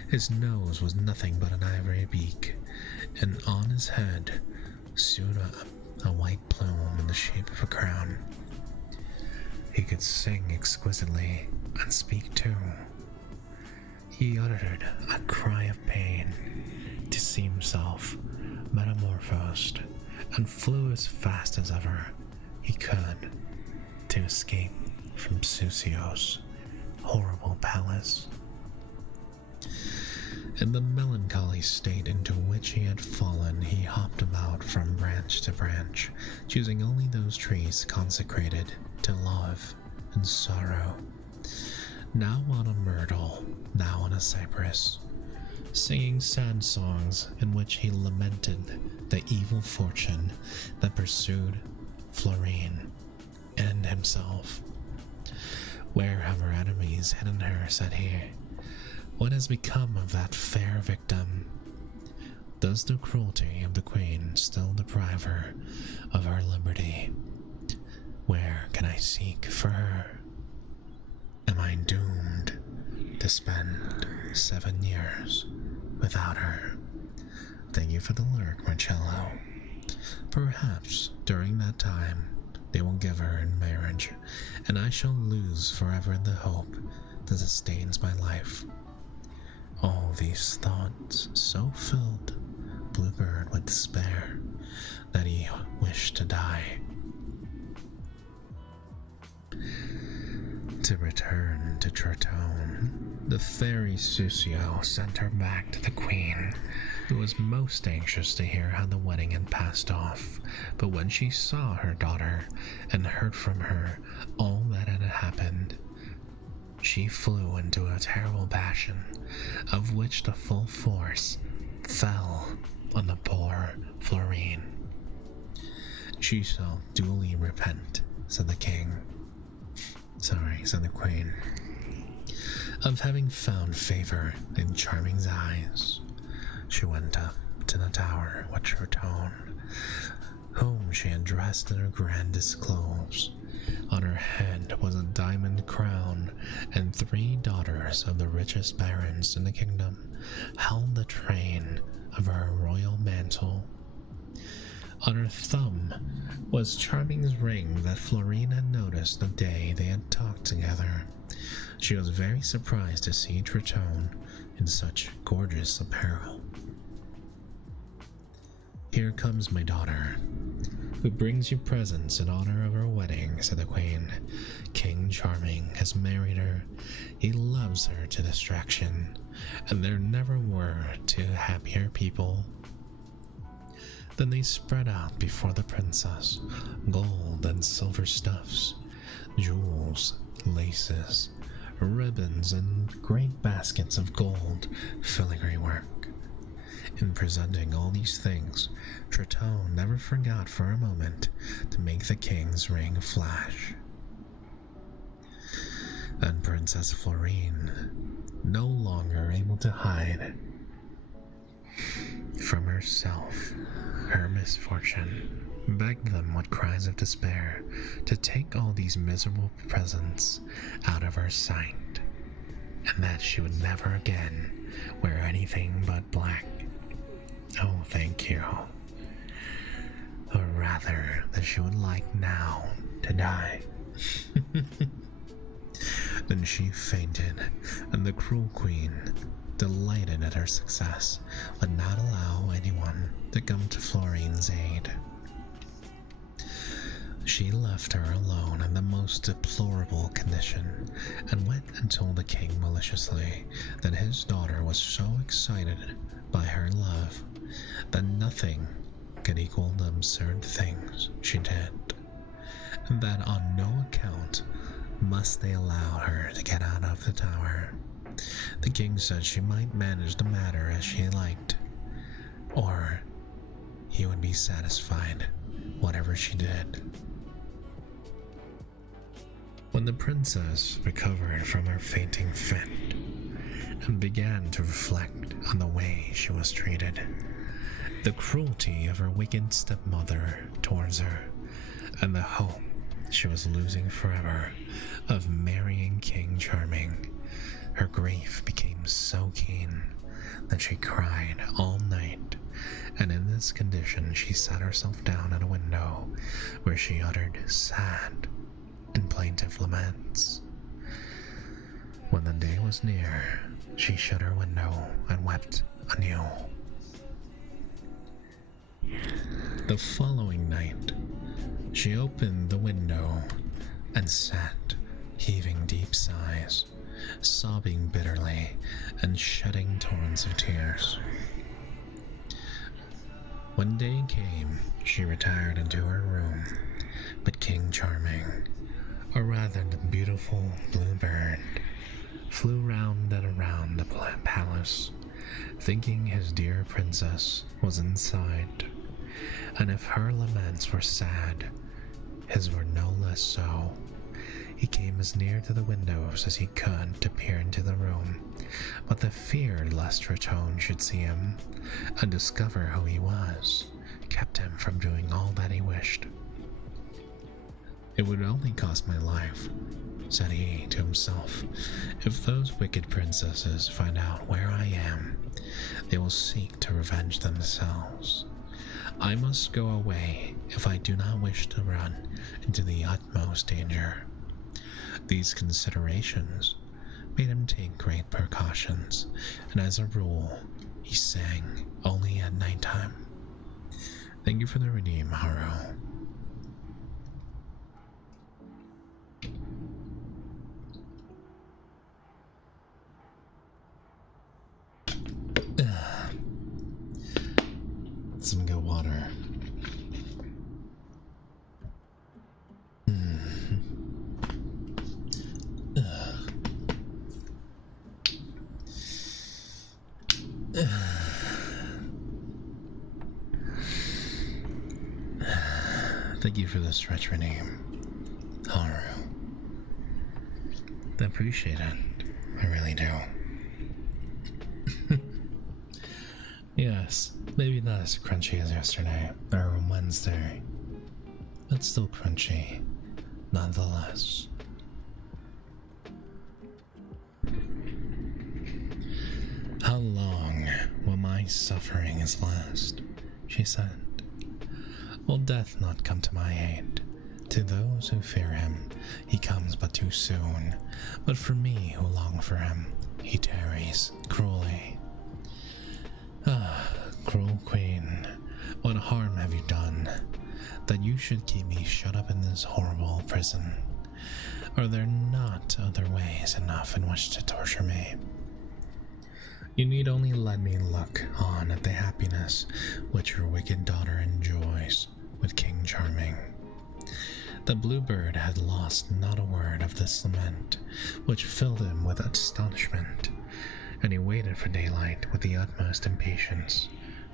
His nose was nothing but an ivory beak, and on his head sewed up a white plume in the shape of a crown. He could sing exquisitely and speak too. He uttered a cry of pain to see himself metamorphosed, and flew as fast as ever he could to escape from Zucio's horrible palace. In the melancholy state into which he had fallen, he hopped about from branch to branch, choosing only those trees consecrated to love and sorrow. Now on a myrtle, now on a cypress, singing sad songs in which he lamented the evil fortune that pursued Florine and himself. "Where have her enemies hidden her?" said he. "What has become of that fair victim? Does the cruelty of the queen still deprive her of her liberty? Where can I seek for her? Am I doomed to spend 7 years without her?" "Thank you for the lurk, Marcello. Perhaps during that time they will give her in marriage, and I shall lose forever the hope that sustains my life." All these thoughts so filled Bluebird with despair that he wished to die. To return to Tortone, the fairy Zucio sent her back to the queen, who was most anxious to hear how the wedding had passed off. But when she saw her daughter and heard from her all that had happened, she flew into a terrible passion, of which the full force fell on the poor Florine. "She shall duly repent," said the queen, "of having found favor in Charming's eyes." She went up to the tower with Tortone, whom she had dressed in her grandest clothes. On her head was a diamond crown, and 3 daughters of the richest barons in the kingdom held the train of her royal mantle. On her thumb was Charming's ring that Florine had noticed the day they had talked together. She was very surprised to see Tortone in such gorgeous apparel. "Here comes my daughter, who brings you presents in honor of her wedding," said the queen. "King Charming has married her. He loves her to distraction, and there never were 2 happier people." Then they spread out before the princess gold and silver stuffs, jewels, laces, ribbons, and great baskets of gold filigree work. In presenting all these things, Triton never forgot for a moment to make the king's ring flash. And Princess Florine, no longer able to hide from herself her misfortune, begged them with cries of despair to take all these miserable presents out of her sight, and that she would never again wear anything but black. Oh, thank you. Or rather, that she would like now to die. Then she fainted, and the cruel queen, delighted at her success, would not allow anyone to come to Florine's aid. She left her alone in the most deplorable condition, and went and told the king maliciously that his daughter was so excited by her love that nothing could equal the absurd things she did, and that on no account must they allow her to get out of the tower. The king said she might manage the matter as she liked, or he would be satisfied, whatever she did. When the princess recovered from her fainting fit and began to reflect on the way she was treated, the cruelty of her wicked stepmother towards her, and the hope she was losing forever of marrying King Charming, her grief became so keen that she cried all night, and in this condition she sat herself down at a window where she uttered sad and plaintive laments. When the day was near, she shut her window and wept anew. The following night, she opened the window and sat, heaving deep sighs, sobbing bitterly, and shedding torrents of tears. When day came, she retired into her room, but King Charming, or rather the beautiful blue bird, flew round and around the palace, thinking his dear princess was inside, and if her laments were sad, his were no less so. He came as near to the windows as he could to peer into the room, but the fear lest Triton should see him and discover who he was kept him from doing all that he wished. "It would only cost my life," said he to himself. "If those wicked princesses find out where I am, they will seek to revenge themselves. I must go away if I do not wish to run into the utmost danger." These considerations made him take great precautions, and as a rule, he sang only at nighttime. Thank you for the redeem, Haru. Some good water. Thank you for the stretch redeem, Haru. I appreciate it. I really do. Yes, maybe not as crunchy as yesterday or Wednesday, but still crunchy, nonetheless. "How long will my sufferings last?" she said. "Will death not come to my aid? To those who fear him, he comes but too soon, but for me who long for him, he tarries cruelly. Ah, cruel queen, what harm have you done, that you should keep me shut up in this horrible prison? Are there not other ways enough in which to torture me? You need only let me look on at the happiness which your wicked daughter enjoys with King Charming. The bluebird had lost not a word of this lament, which filled him with astonishment, and he waited for daylight with the utmost impatience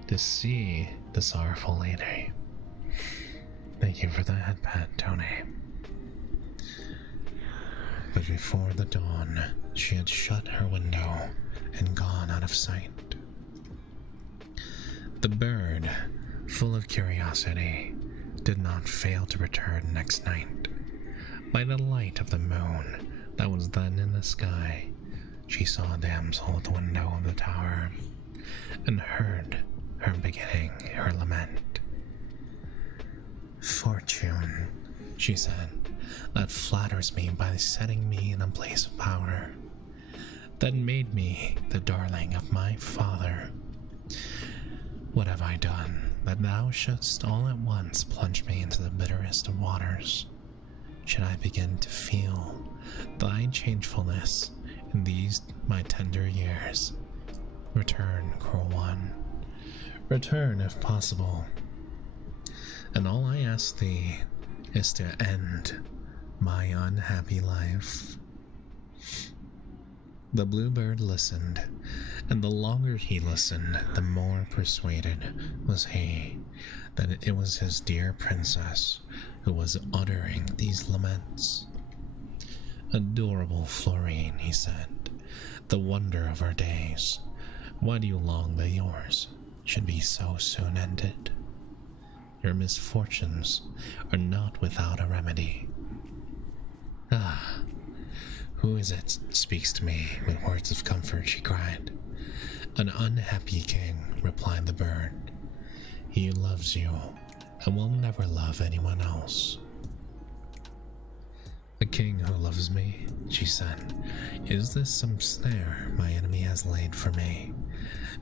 to see the sorrowful lady. Thank you for the head pat, Tony. But before the dawn, she had shut her window and gone out of sight. The bird, full of curiosity, did not fail to return next night. By the light of the moon that was then in the sky, she saw a damsel at the window of the tower, and heard her beginning her lament. "Fortune," she said, "that flatters me by setting me in a place of power, that made me the darling of my father. What have I done, that thou shouldst all at once plunge me into the bitterest of waters? Should I begin to feel thy changefulness in these my tender years? Return, cruel one, return if possible, and all I ask thee is to end my unhappy life." The bluebird listened, and the longer he listened, the more persuaded was he that it was his dear princess who was uttering these laments. "Adorable Florine," he said, "the wonder of our days, why do you long that yours should be so soon ended? Your misfortunes are not without a remedy." "Ah, who is it speaks to me with words of comfort?" she cried. "An unhappy king," replied the bird. "He loves you and will never love anyone else." "A king who loves me," she said. "Is this some snare my enemy has laid for me?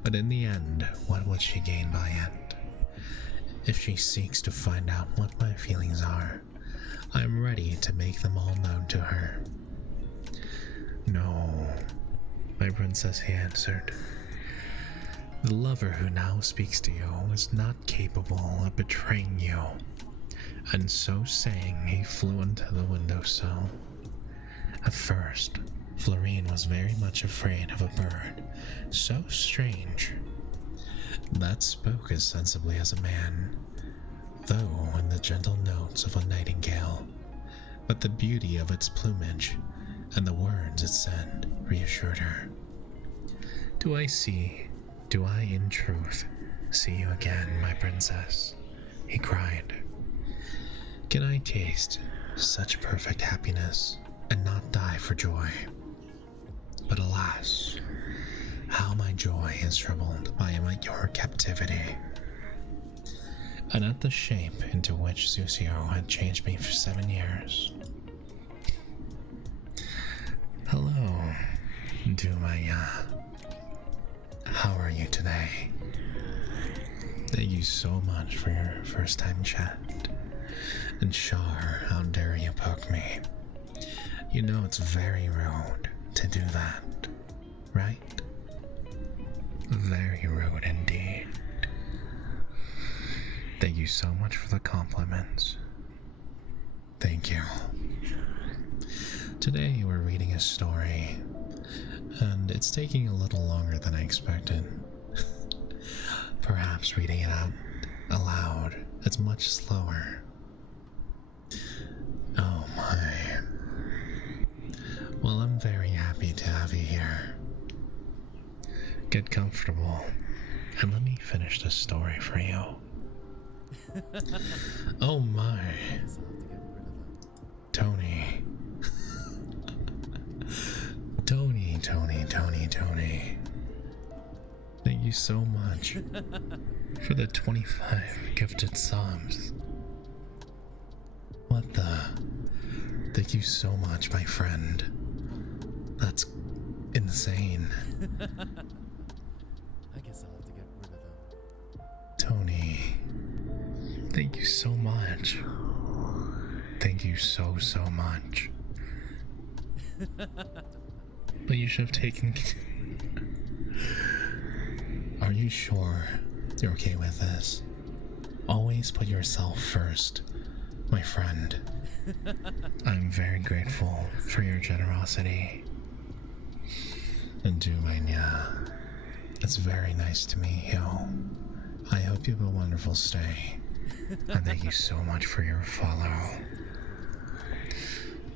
But in the end, what would she gain by it? If she seeks to find out what my feelings are, I am ready to make them all known to her." "No, my princess," he answered. "The lover who now speaks to you is not capable of betraying you." And so saying, he flew into the windowsill. At first, Florine was very much afraid of a bird so strange, that spoke as sensibly as a man, though in the gentle notes of a nightingale, but the beauty of its plumage and the words it said reassured her. Do I in truth see you again, my princess?" he cried. "Can I taste such perfect happiness and not die for joy? But alas, how my joy is troubled by your captivity." And at the shape into which Susio had changed me for 7 years. "Hello, Dumaya. How are you today? Thank you so much for your first time chat. And Shar, how dare you poke me? You know it's very rude to do that, right? Very rude indeed. Thank you so much for the compliments. Thank you. Today we're reading a story, and it's taking a little longer than I expected. Perhaps reading it out aloud, it's much slower. Oh my. Well, I'm very happy to have you here. Get comfortable, and let me finish this story for you. Oh my. Tony. Tony. Thank you so much for the 25 gifted subs. What the? Thank you so much, my friend. That's insane. I guess I'll have to get rid of them. Tony, thank you so much. Thank you so much. But you should have taken... Are you sure you're okay with this? Always put yourself first, my friend. I'm very grateful for your generosity. And Dumania, it's very nice to meet you. I hope you have a wonderful stay. And thank you so much for your follow.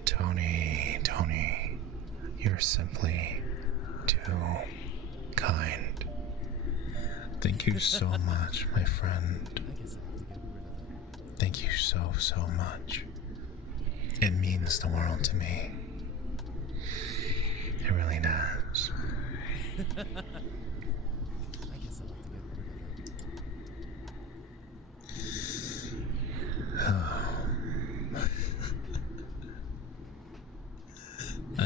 Tony, you're simply too kind. Thank you so much, my friend. I guess I'll have to get rid of them. Thank you so much. It means the world to me. It really does. I guess I'll have to get rid of them. Oh. I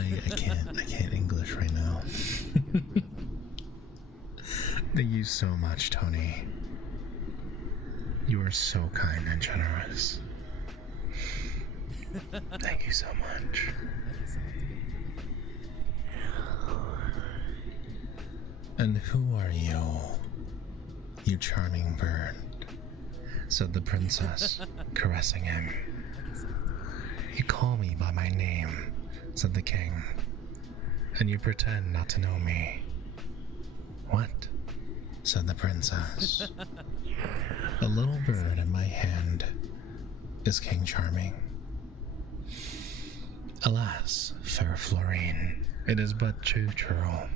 can't English right now. Thank you so much, Tony. You are so kind and generous. Thank you so much. I guess I'll have to get rid of them. And who are you, you charming bird? Said the princess, caressing him. I guess I'll have to You call me by my name, said the king, and you pretend not to know me. What? Said the princess. A little bird in my hand is King Charming. Alas, fair Florine, it is but too true,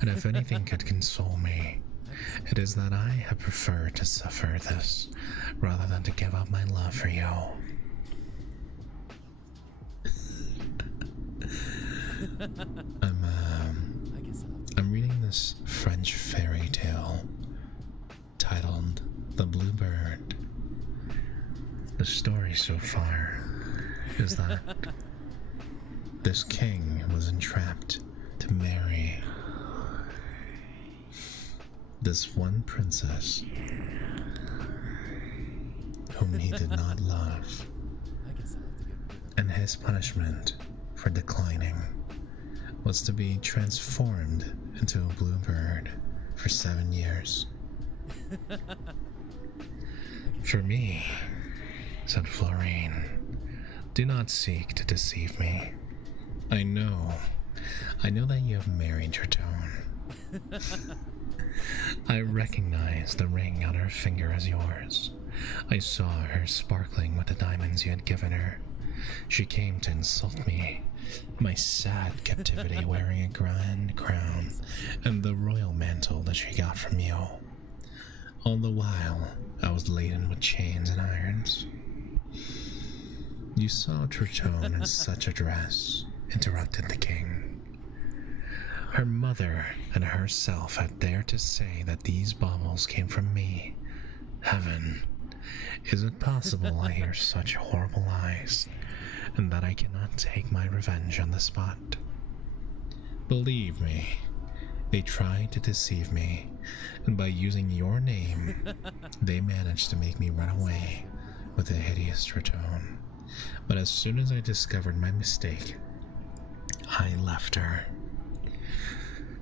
and if anything could console me, it is that I have preferred to suffer this rather than to give up my love for you. I guess I'll have to I'm reading this French fairy tale titled The Blue Bird. The story so far is that this king was entrapped to marry this one princess whom he did not love, I guess I'll have to get rid of them. and his punishment for declining was to be transformed into a blue bird for 7 years. For me, said Florine, do not seek to deceive me. I know that you have married your tone. I recognize the ring on her finger as yours. I saw her sparkling with the diamonds you had given her. She came to insult me, my sad captivity wearing a grand crown and the royal mantle that she got from you. All the while, I was laden with chains and irons. You saw Tritone in such a dress, interrupted the king. Her mother and herself had dared to say that these baubles came from me. Heaven, is it possible I hear such horrible lies, and that I cannot take my revenge on the spot? Believe me, they tried to deceive me, and by using your name, they managed to make me run away with a hideous Tritone. But as soon as I discovered my mistake, I left her,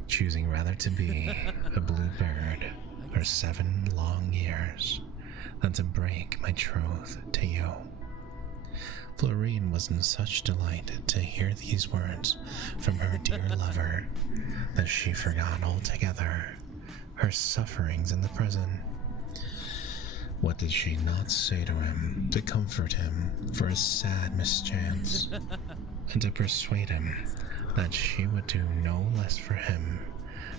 choosing rather to be a blue bird for 7 long years than to break my troth to you. Florine was in such delight to hear these words from her dear lover that she forgot altogether her sufferings in the prison. What did she not say to him to comfort him for his sad mischance, and to persuade him that she would do no less for him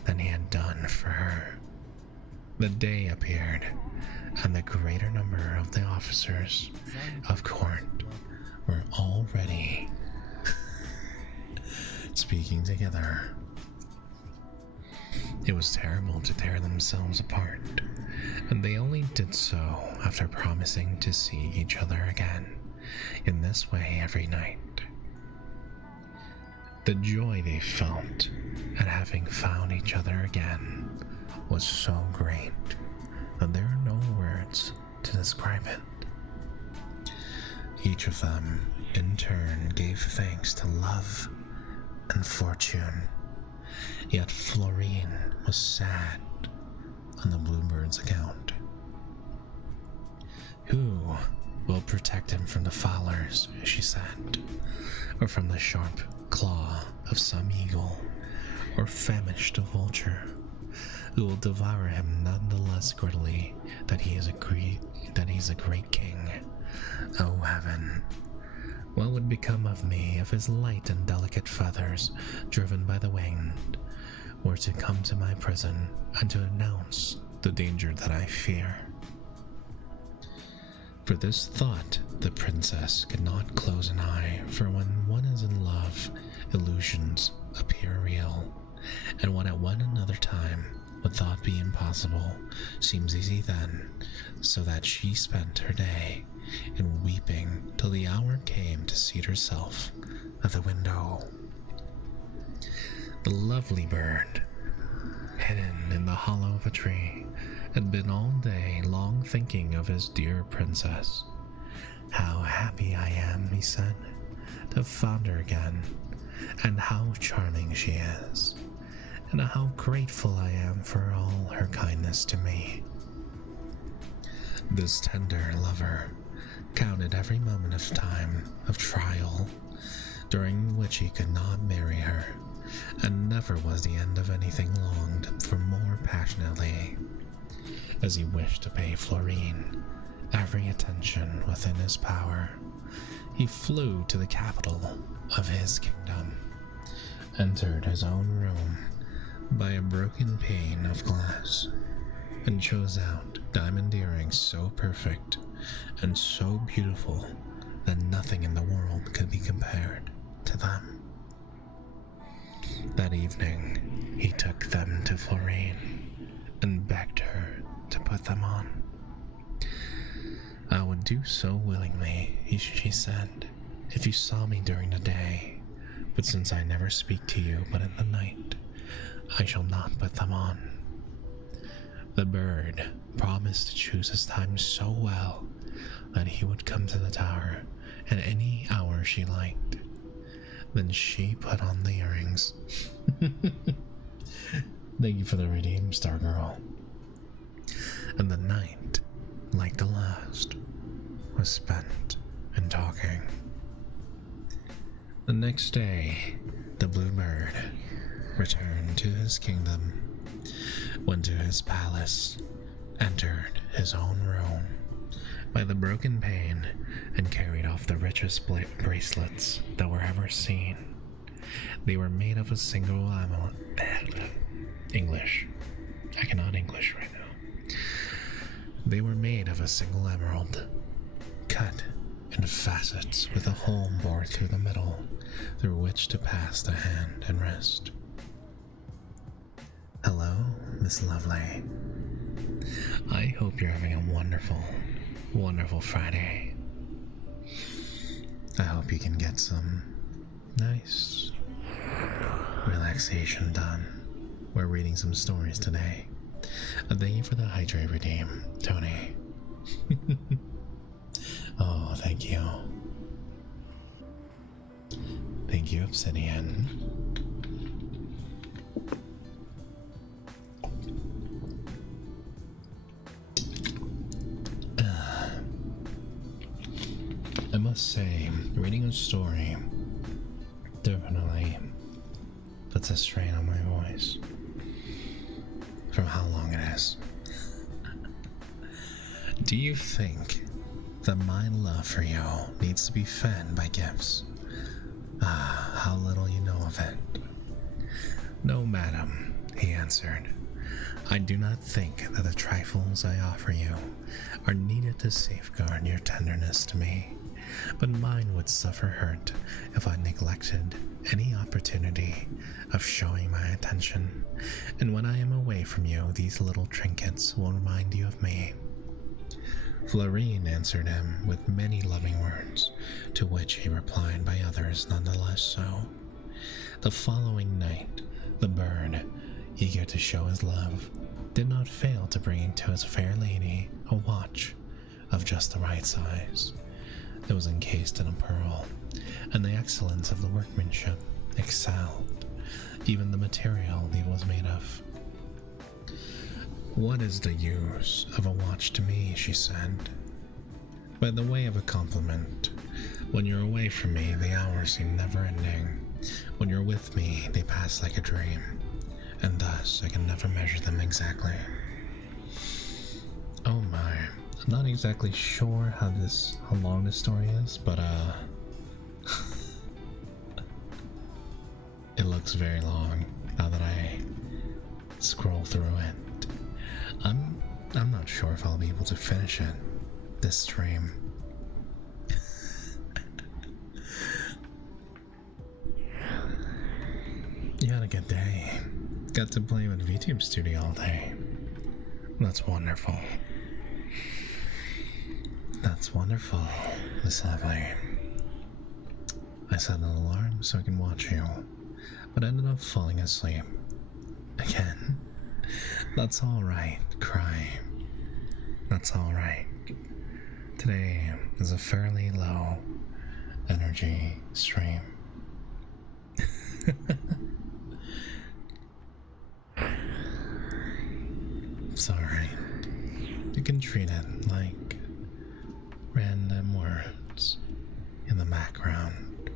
than he had done for her? The day appeared, and the greater number of the officers of court were already speaking together. It was terrible to tear themselves apart, and they only did so after promising to see each other again in this way every night. The joy they felt at having found each other again was so great that there are no words to describe it. Each of them, in turn, gave thanks to love and fortune. Yet Florine was sad, on the Bluebird's account. Who will protect him from the fowlers, she said, or from the sharp claw of some eagle, or famished vulture, who will devour him none the less greedily that he's a great king. O heaven, what would become of me if his light and delicate feathers, driven by the wind, were to come to my prison and to announce the danger that I fear? For this thought the princess could not close an eye, for when one is in love, illusions appear real, and what at one another time would thought be impossible seems easy then, so that she spent her day in weeping till the hour came to seat herself at the window. The lovely bird, hidden in the hollow of a tree, had been all day long thinking of his dear princess. How happy I am, he said, to have found her again, and how charming she is, and how grateful I am for all her kindness to me. This tender lover counted every moment of time of trial, during which he could not marry her, and never was the end of anything longed for more passionately, as he wished to pay Florine every attention within his power. He flew to the capital of his kingdom, entered his own room by a broken pane of glass, and chose out diamond earrings so perfect and so beautiful that nothing in the world could be compared to them. That evening he took them to Florine and begged her to put them on. I would do so willingly, she said, if you saw me during the day, but since I never speak to you but in the night, I shall not put them on. The bird promised to choose his time so well that he would come to the tower at any hour she liked. Then she put on the earrings. Thank you for the redeem, Stargirl. And the night, like the last, was spent in talking. The next day, the Bluebird returned to his kingdom, went to his palace, entered his own room by the broken pane, and carried off the richest bracelets that were ever seen. They were made of a single English. I cannot English right now. They were made of a single emerald, cut in facets with a hole bored through the middle, through which to pass the hand and wrist. Hello, Miss Lovely. I hope you're having a wonderful, wonderful Friday. I hope you can get some nice relaxation done. We're reading some stories today. Thank you for the hydrate redeem, Tony. Oh, thank you. Thank you, Obsidian. I must say, reading a story definitely puts a strain on my voice from how long it is. Do you think that my love for you needs to be fed by gifts? Ah, how little you know of it. No, madam, he answered. I do not think that the trifles I offer you are needed to safeguard your tenderness to me, but mine would suffer hurt if I neglected any opportunity of showing my attention, and when I am away from you, these little trinkets will remind you of me. Florine answered him with many loving words, to which he replied by others nonetheless so. The following night, the bird, eager to show his love, did not fail to bring to his fair lady a watch of just the right size. It was encased in a pearl, and the excellence of the workmanship excelled even the material it was made of. What is the use of a watch to me, she said. By the way of a compliment, when you're away from me, the hours seem never ending. When you're with me, they pass like a dream, and thus I can never measure them exactly. Oh my, I'm not exactly sure how long this story is, but it looks very long now that I scroll through it. I'm not sure if I'll be able to finish it this stream. You had a good day. Got to play with VTube Studio all day. That's wonderful. That's wonderful, Miss Lovely. I set an alarm so I can watch you, but ended up falling asleep. Again. That's alright, Cry. That's alright. Today is a fairly low energy stream. It's alright. You can treat it like random words in the background.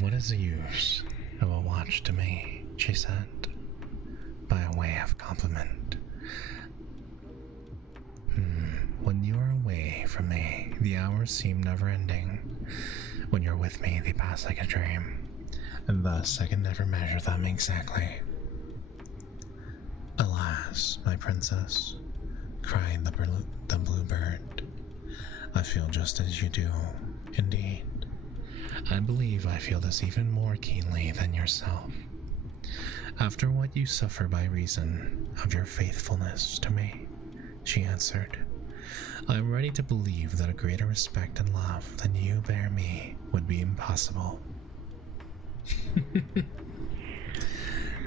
What is the use of a watch to me, she said, by a way of compliment. When you are away from me, the hours seem never ending. When you're with me, they pass like a dream, and thus I can never measure them exactly. Alas, my princess, cried the bluebird, I feel just as you do, indeed. I believe I feel this even more keenly than yourself. After what you suffer by reason of your faithfulness to me, she answered, I am ready to believe that a greater respect and love than you bear me would be impossible.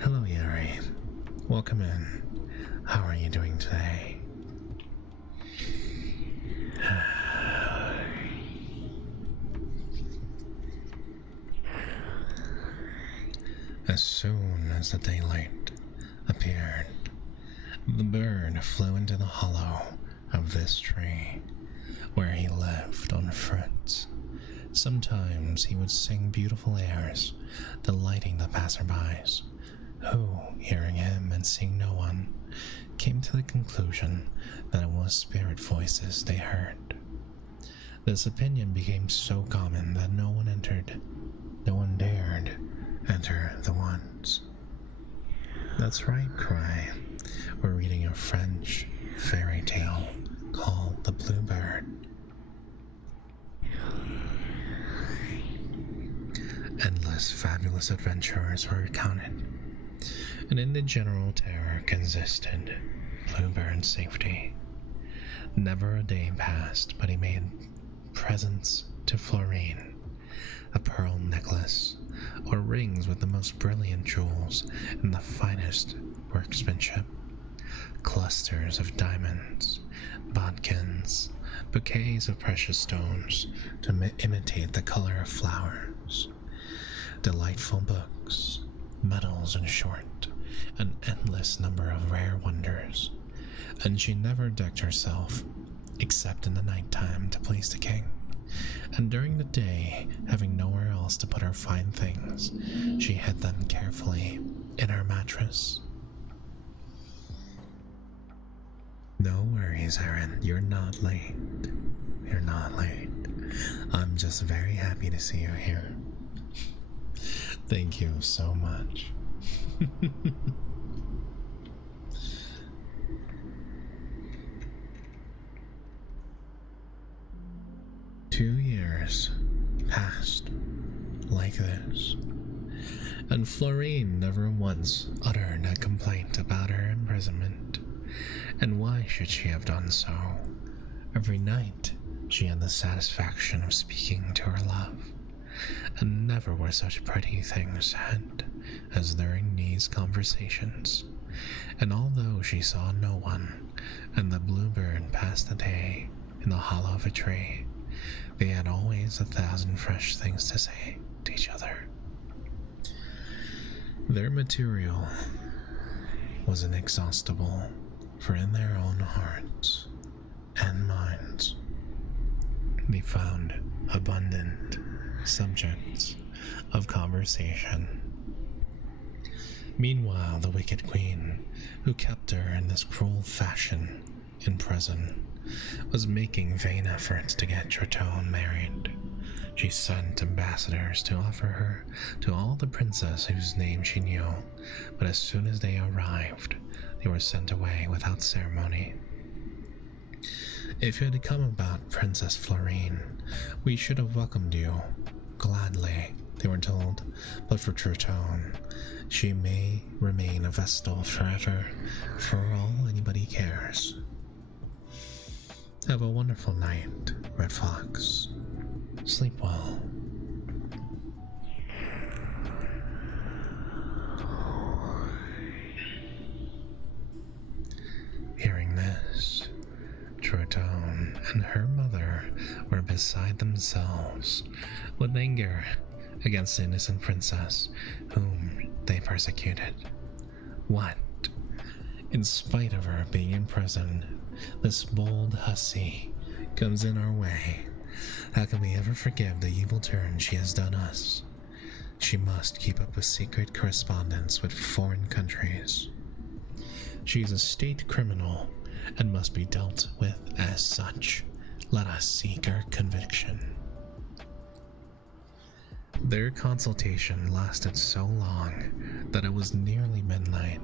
Hello, Yuri. Welcome in. How are you doing today? As soon as the daylight appeared, the bird flew into the hollow of this tree, where he lived on fruits. Sometimes he would sing beautiful airs, delighting the passerbys, who, hearing him and seeing no one, came to the conclusion that it was spirit voices they heard. This opinion became so common that no one dared enter the woods. That's right, Cry. We're reading a French fairy tale called The Bluebird. Endless fabulous adventures were recounted, and in the general terror consisted Bluebird's safety. Never a day passed but he made presents to Florine, a pearl necklace, or rings with the most brilliant jewels and the finest workmanship, clusters of diamonds, bodkins, bouquets of precious stones to imitate the color of flowers, delightful books, medals, in short, an endless number of rare wonders. And she never decked herself, except in the night time to please the king, and during the day, having nowhere else to put her fine things, she hid them carefully in her mattress. No worries, Erin, you're not late. You're not late. I'm just very happy to see you here. Thank you so much. 2 years passed like this, and Florine never once uttered a complaint about her imprisonment. And why should she have done so? Every night she had the satisfaction of speaking to her love, and never were such pretty things said as during these conversations. And although she saw no one, and the bluebird passed the day in the hollow of a tree, they had always 1,000 fresh things to say to each other. Their material was inexhaustible, for in their own hearts and minds they found abundant subjects of conversation. Meanwhile, the wicked queen, who kept her in this cruel fashion in prison, was making vain efforts to get Tritone married. She sent ambassadors to offer her to all the princesses whose name she knew, but as soon as they arrived, they were sent away without ceremony. If you had come about Princess Florine, we should have welcomed you gladly, they were told, but for Tritone, she may remain a Vestal forever, for all anybody cares. Have a wonderful night, Red Fox. Sleep well. Hearing this, Tritone and her mother were beside themselves with anger against the innocent princess whom they persecuted. What? In spite of her being in prison, this bold hussy comes in our way. How can we ever forgive the evil turn she has done us? She must keep up a secret correspondence with foreign countries. She is a state criminal and must be dealt with as such. Let us seek her conviction. Their consultation lasted so long that it was nearly midnight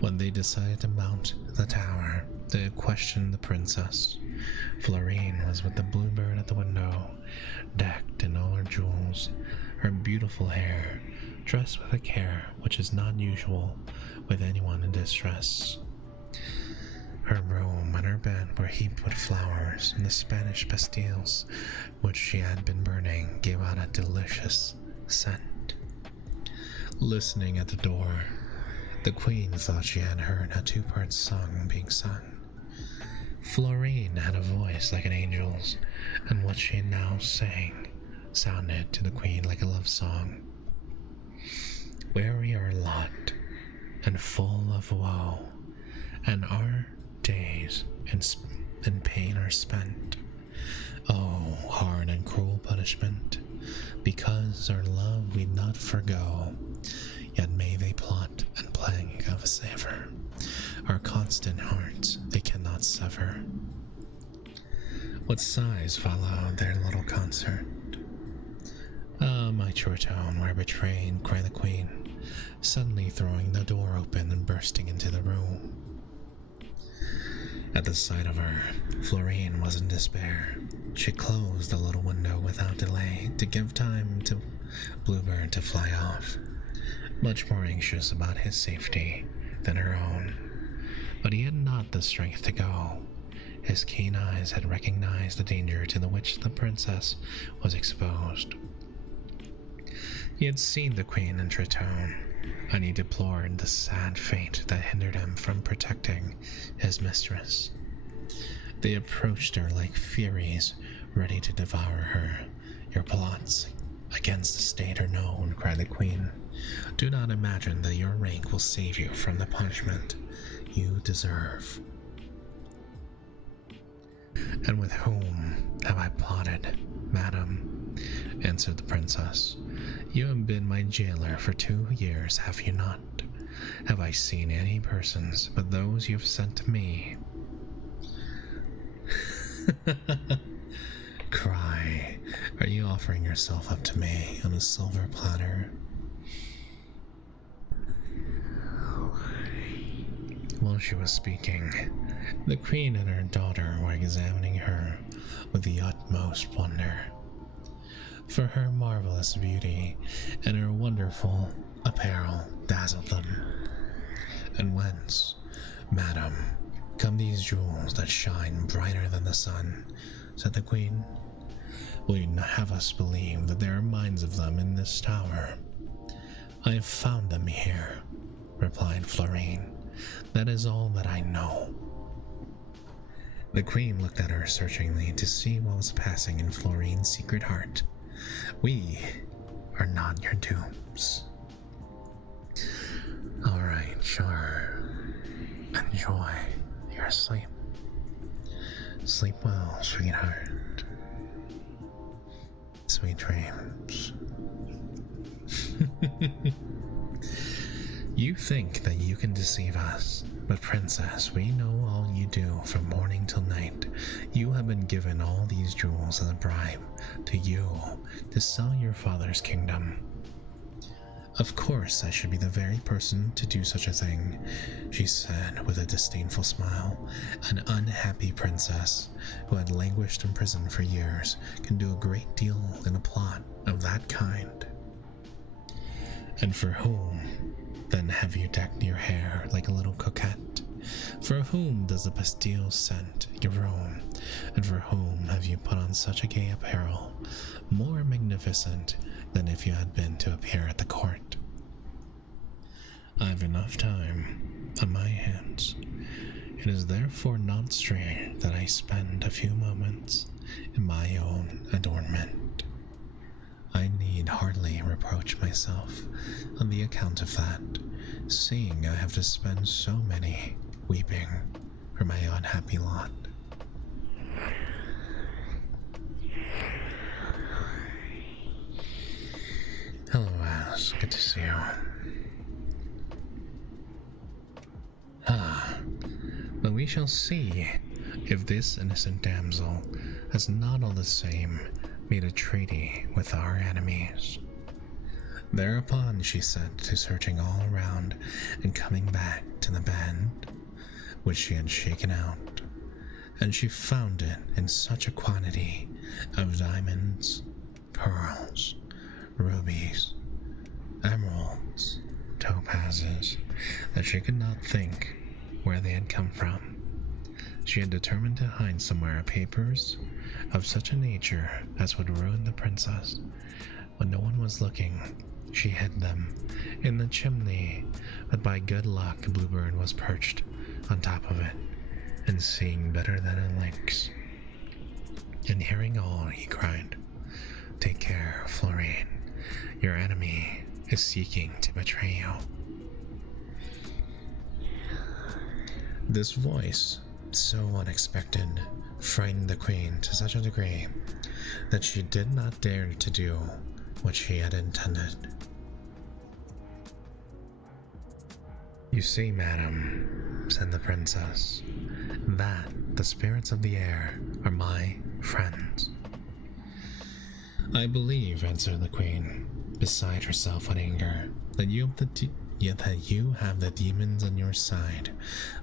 when they decided to mount the tower to question the princess. Florine was with the bluebird at the window, decked in all her jewels, her beautiful hair dressed with a care which is not usual with anyone in distress. Her room and her bed were heaped with flowers, and the Spanish pastilles which she had been burning gave out a delicious scent. Listening at the door, the queen thought she had heard a two-part song being sung. Florine had a voice like an angel's, and what she now sang sounded to the queen like a love song. Weary our lot, and full of woe, and our days in pain are spent. Oh, hard and cruel punishment, because our love we not forgo, yet may they plot and plague of us ever. Our constant hearts they cannot sever. What sighs followed their little concert. Ah, my Tritone, we're betrayed, cried the queen, suddenly throwing the door open and bursting into the room. At the sight of her, Florine was in despair. She closed the little window without delay to give time to Bluebird to fly off, much more anxious about his safety than her own. But he had not the strength to go. His keen eyes had recognized the danger to which the princess was exposed. He had seen the queen and Tritone, and he deplored the sad fate that hindered him from protecting his mistress. They approached her like furies, ready to devour her. Your plots against the state are known, cried the queen. Do not imagine that your rank will save you from the punishment you deserve. And with whom have I plotted, madam? Answered the princess. You have been my jailer for 2 years, have you not? Have I seen any persons but those you have sent to me? Cry. Are you offering yourself up to me on a silver platter? While she was speaking, the queen and her daughter were examining her with the utmost wonder, for her marvelous beauty and her wonderful apparel dazzled them. And whence, madam, come these jewels that shine brighter than the sun? Said the queen. Will you not have us believe that there are mines of them in this tower? I have found them here, replied Florine. That is all that I know. The queen looked at her searchingly to see what was passing in Florine's secret heart. We are not your dupes. Alright, sure. enjoy your sleep. Sleep well, sweetheart. Sweet dreams. You think that you can deceive us, but princess, we know all you do from morning till night. You have been given all these jewels as a bribe to you to sell your father's kingdom. Of course, I should be the very person to do such a thing, she said with a disdainful smile. An unhappy princess who had languished in prison for years can do a great deal in a plot of that kind. And for whom, then, have you decked your hair like a little coquette? For whom does the Bastille scent your room? And for whom have you put on such a gay apparel, more magnificent than if you had been to appear at the court? I've enough time on my hands. It is therefore not strange that I spend a few moments in my own adornment. I need hardly reproach myself on the account of that, seeing I have to spend so many weeping for my unhappy lot. Hello, Ass. Good to see you. But we shall see if this innocent damsel has not all the same made a treaty with our enemies. Thereupon she set to searching all around and coming back to the band which she had shaken out, and she found it in such a quantity of diamonds, pearls, rubies, emeralds, topazes, that she could not think where they had come from. She had determined to hide somewhere papers of such a nature as would ruin the princess. When no one was looking, she hid them in the chimney, but by good luck Bluebird was perched on top of it, and seeing better than a lynx. And hearing all, he cried, "Take care, Florine. Your enemy is seeking to betray you." This voice, so unexpected, frightened the queen to such a degree that she did not dare to do what she had intended. "You see, madam," said the princess, "that the spirits of the air are my friends." "I believe," answered the queen, beside herself with anger, that you have the demons on your side,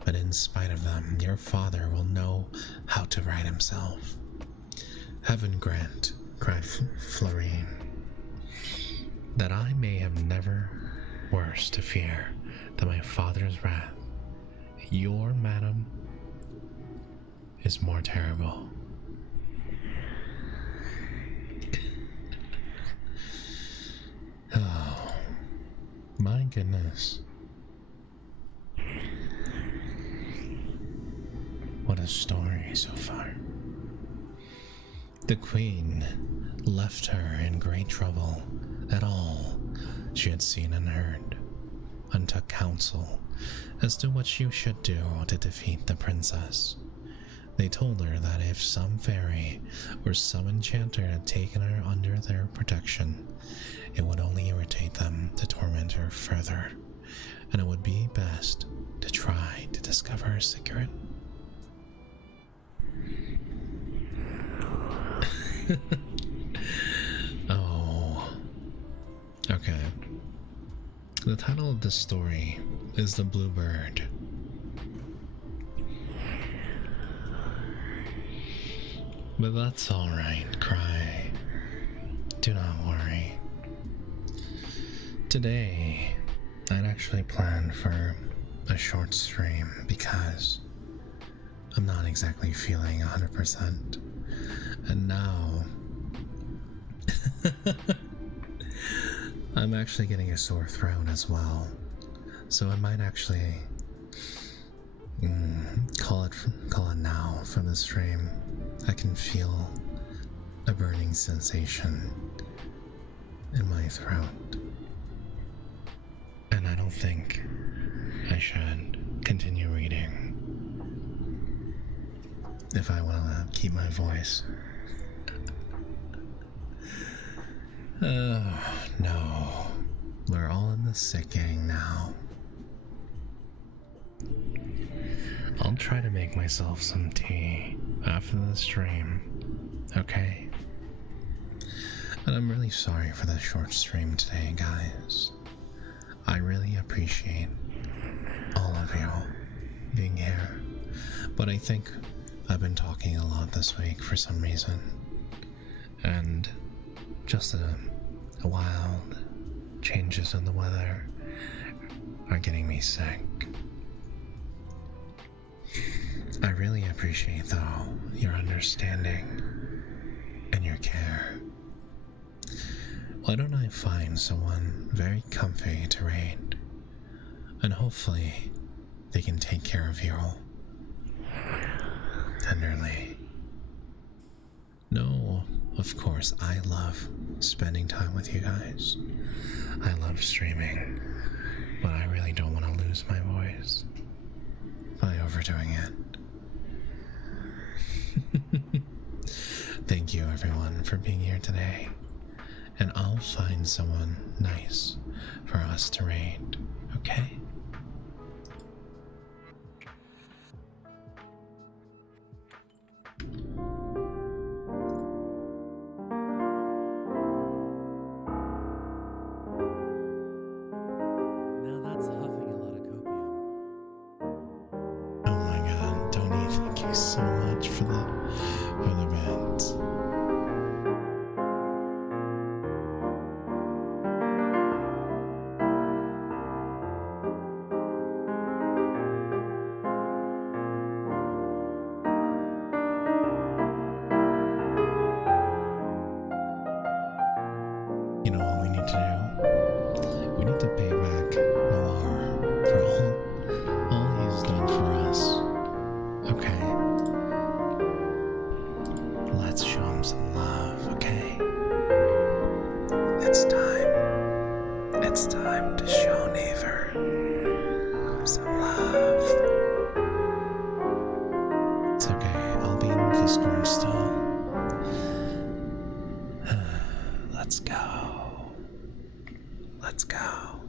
but in spite of them, your father will know how to right himself." "Heaven grant," cried Florine, "that I may have never worse to fear than my father's wrath. Your madam is more terrible." Oh, my goodness. What a story so far. The queen left her in great trouble at all she had seen and heard, and took counsel as to what she should do to defeat the princess. They told her that if some fairy or some enchanter had taken her under their protection, it would only irritate them to torment her further, and it would be best to try to discover her secret. Oh, okay. The title of this story is The Bluebird. But that's alright, cry. Do not worry. Today, I'd actually planned for a short stream because I'm not exactly feeling 100%. And now, I'm actually getting a sore throat as well. So I might actually call it now for the stream. I can feel a burning sensation in my throat, and I don't think I should continue reading if I want to keep my voice. No. We're all in the sick gang now. I'll try to make myself some tea after the stream, okay? And I'm really sorry for the short stream today, guys. I really appreciate all of you being here, but I think I've been talking a lot this week for some reason, and just a wild changes in the weather are getting me sick. I really appreciate, though, your understanding and your care. Why don't I find someone very comfy to raid, and hopefully they can take care of you all tenderly. No, of course, I love spending time with you guys. I love streaming, but I really don't want to lose my voice by overdoing it. Thank you, everyone, for being here today. And I'll find someone nice for us to raid, okay? Now that's huffing a lot of copium. Oh my god, Tony, thank you so much for the bits. You know what we need to do? We need to pay back Noir for all he's done for us. Okay? Let's show him some love, okay? It's time. It's time to show Never some love. It's okay, I'll be in Discord still. Let's go. Let's go.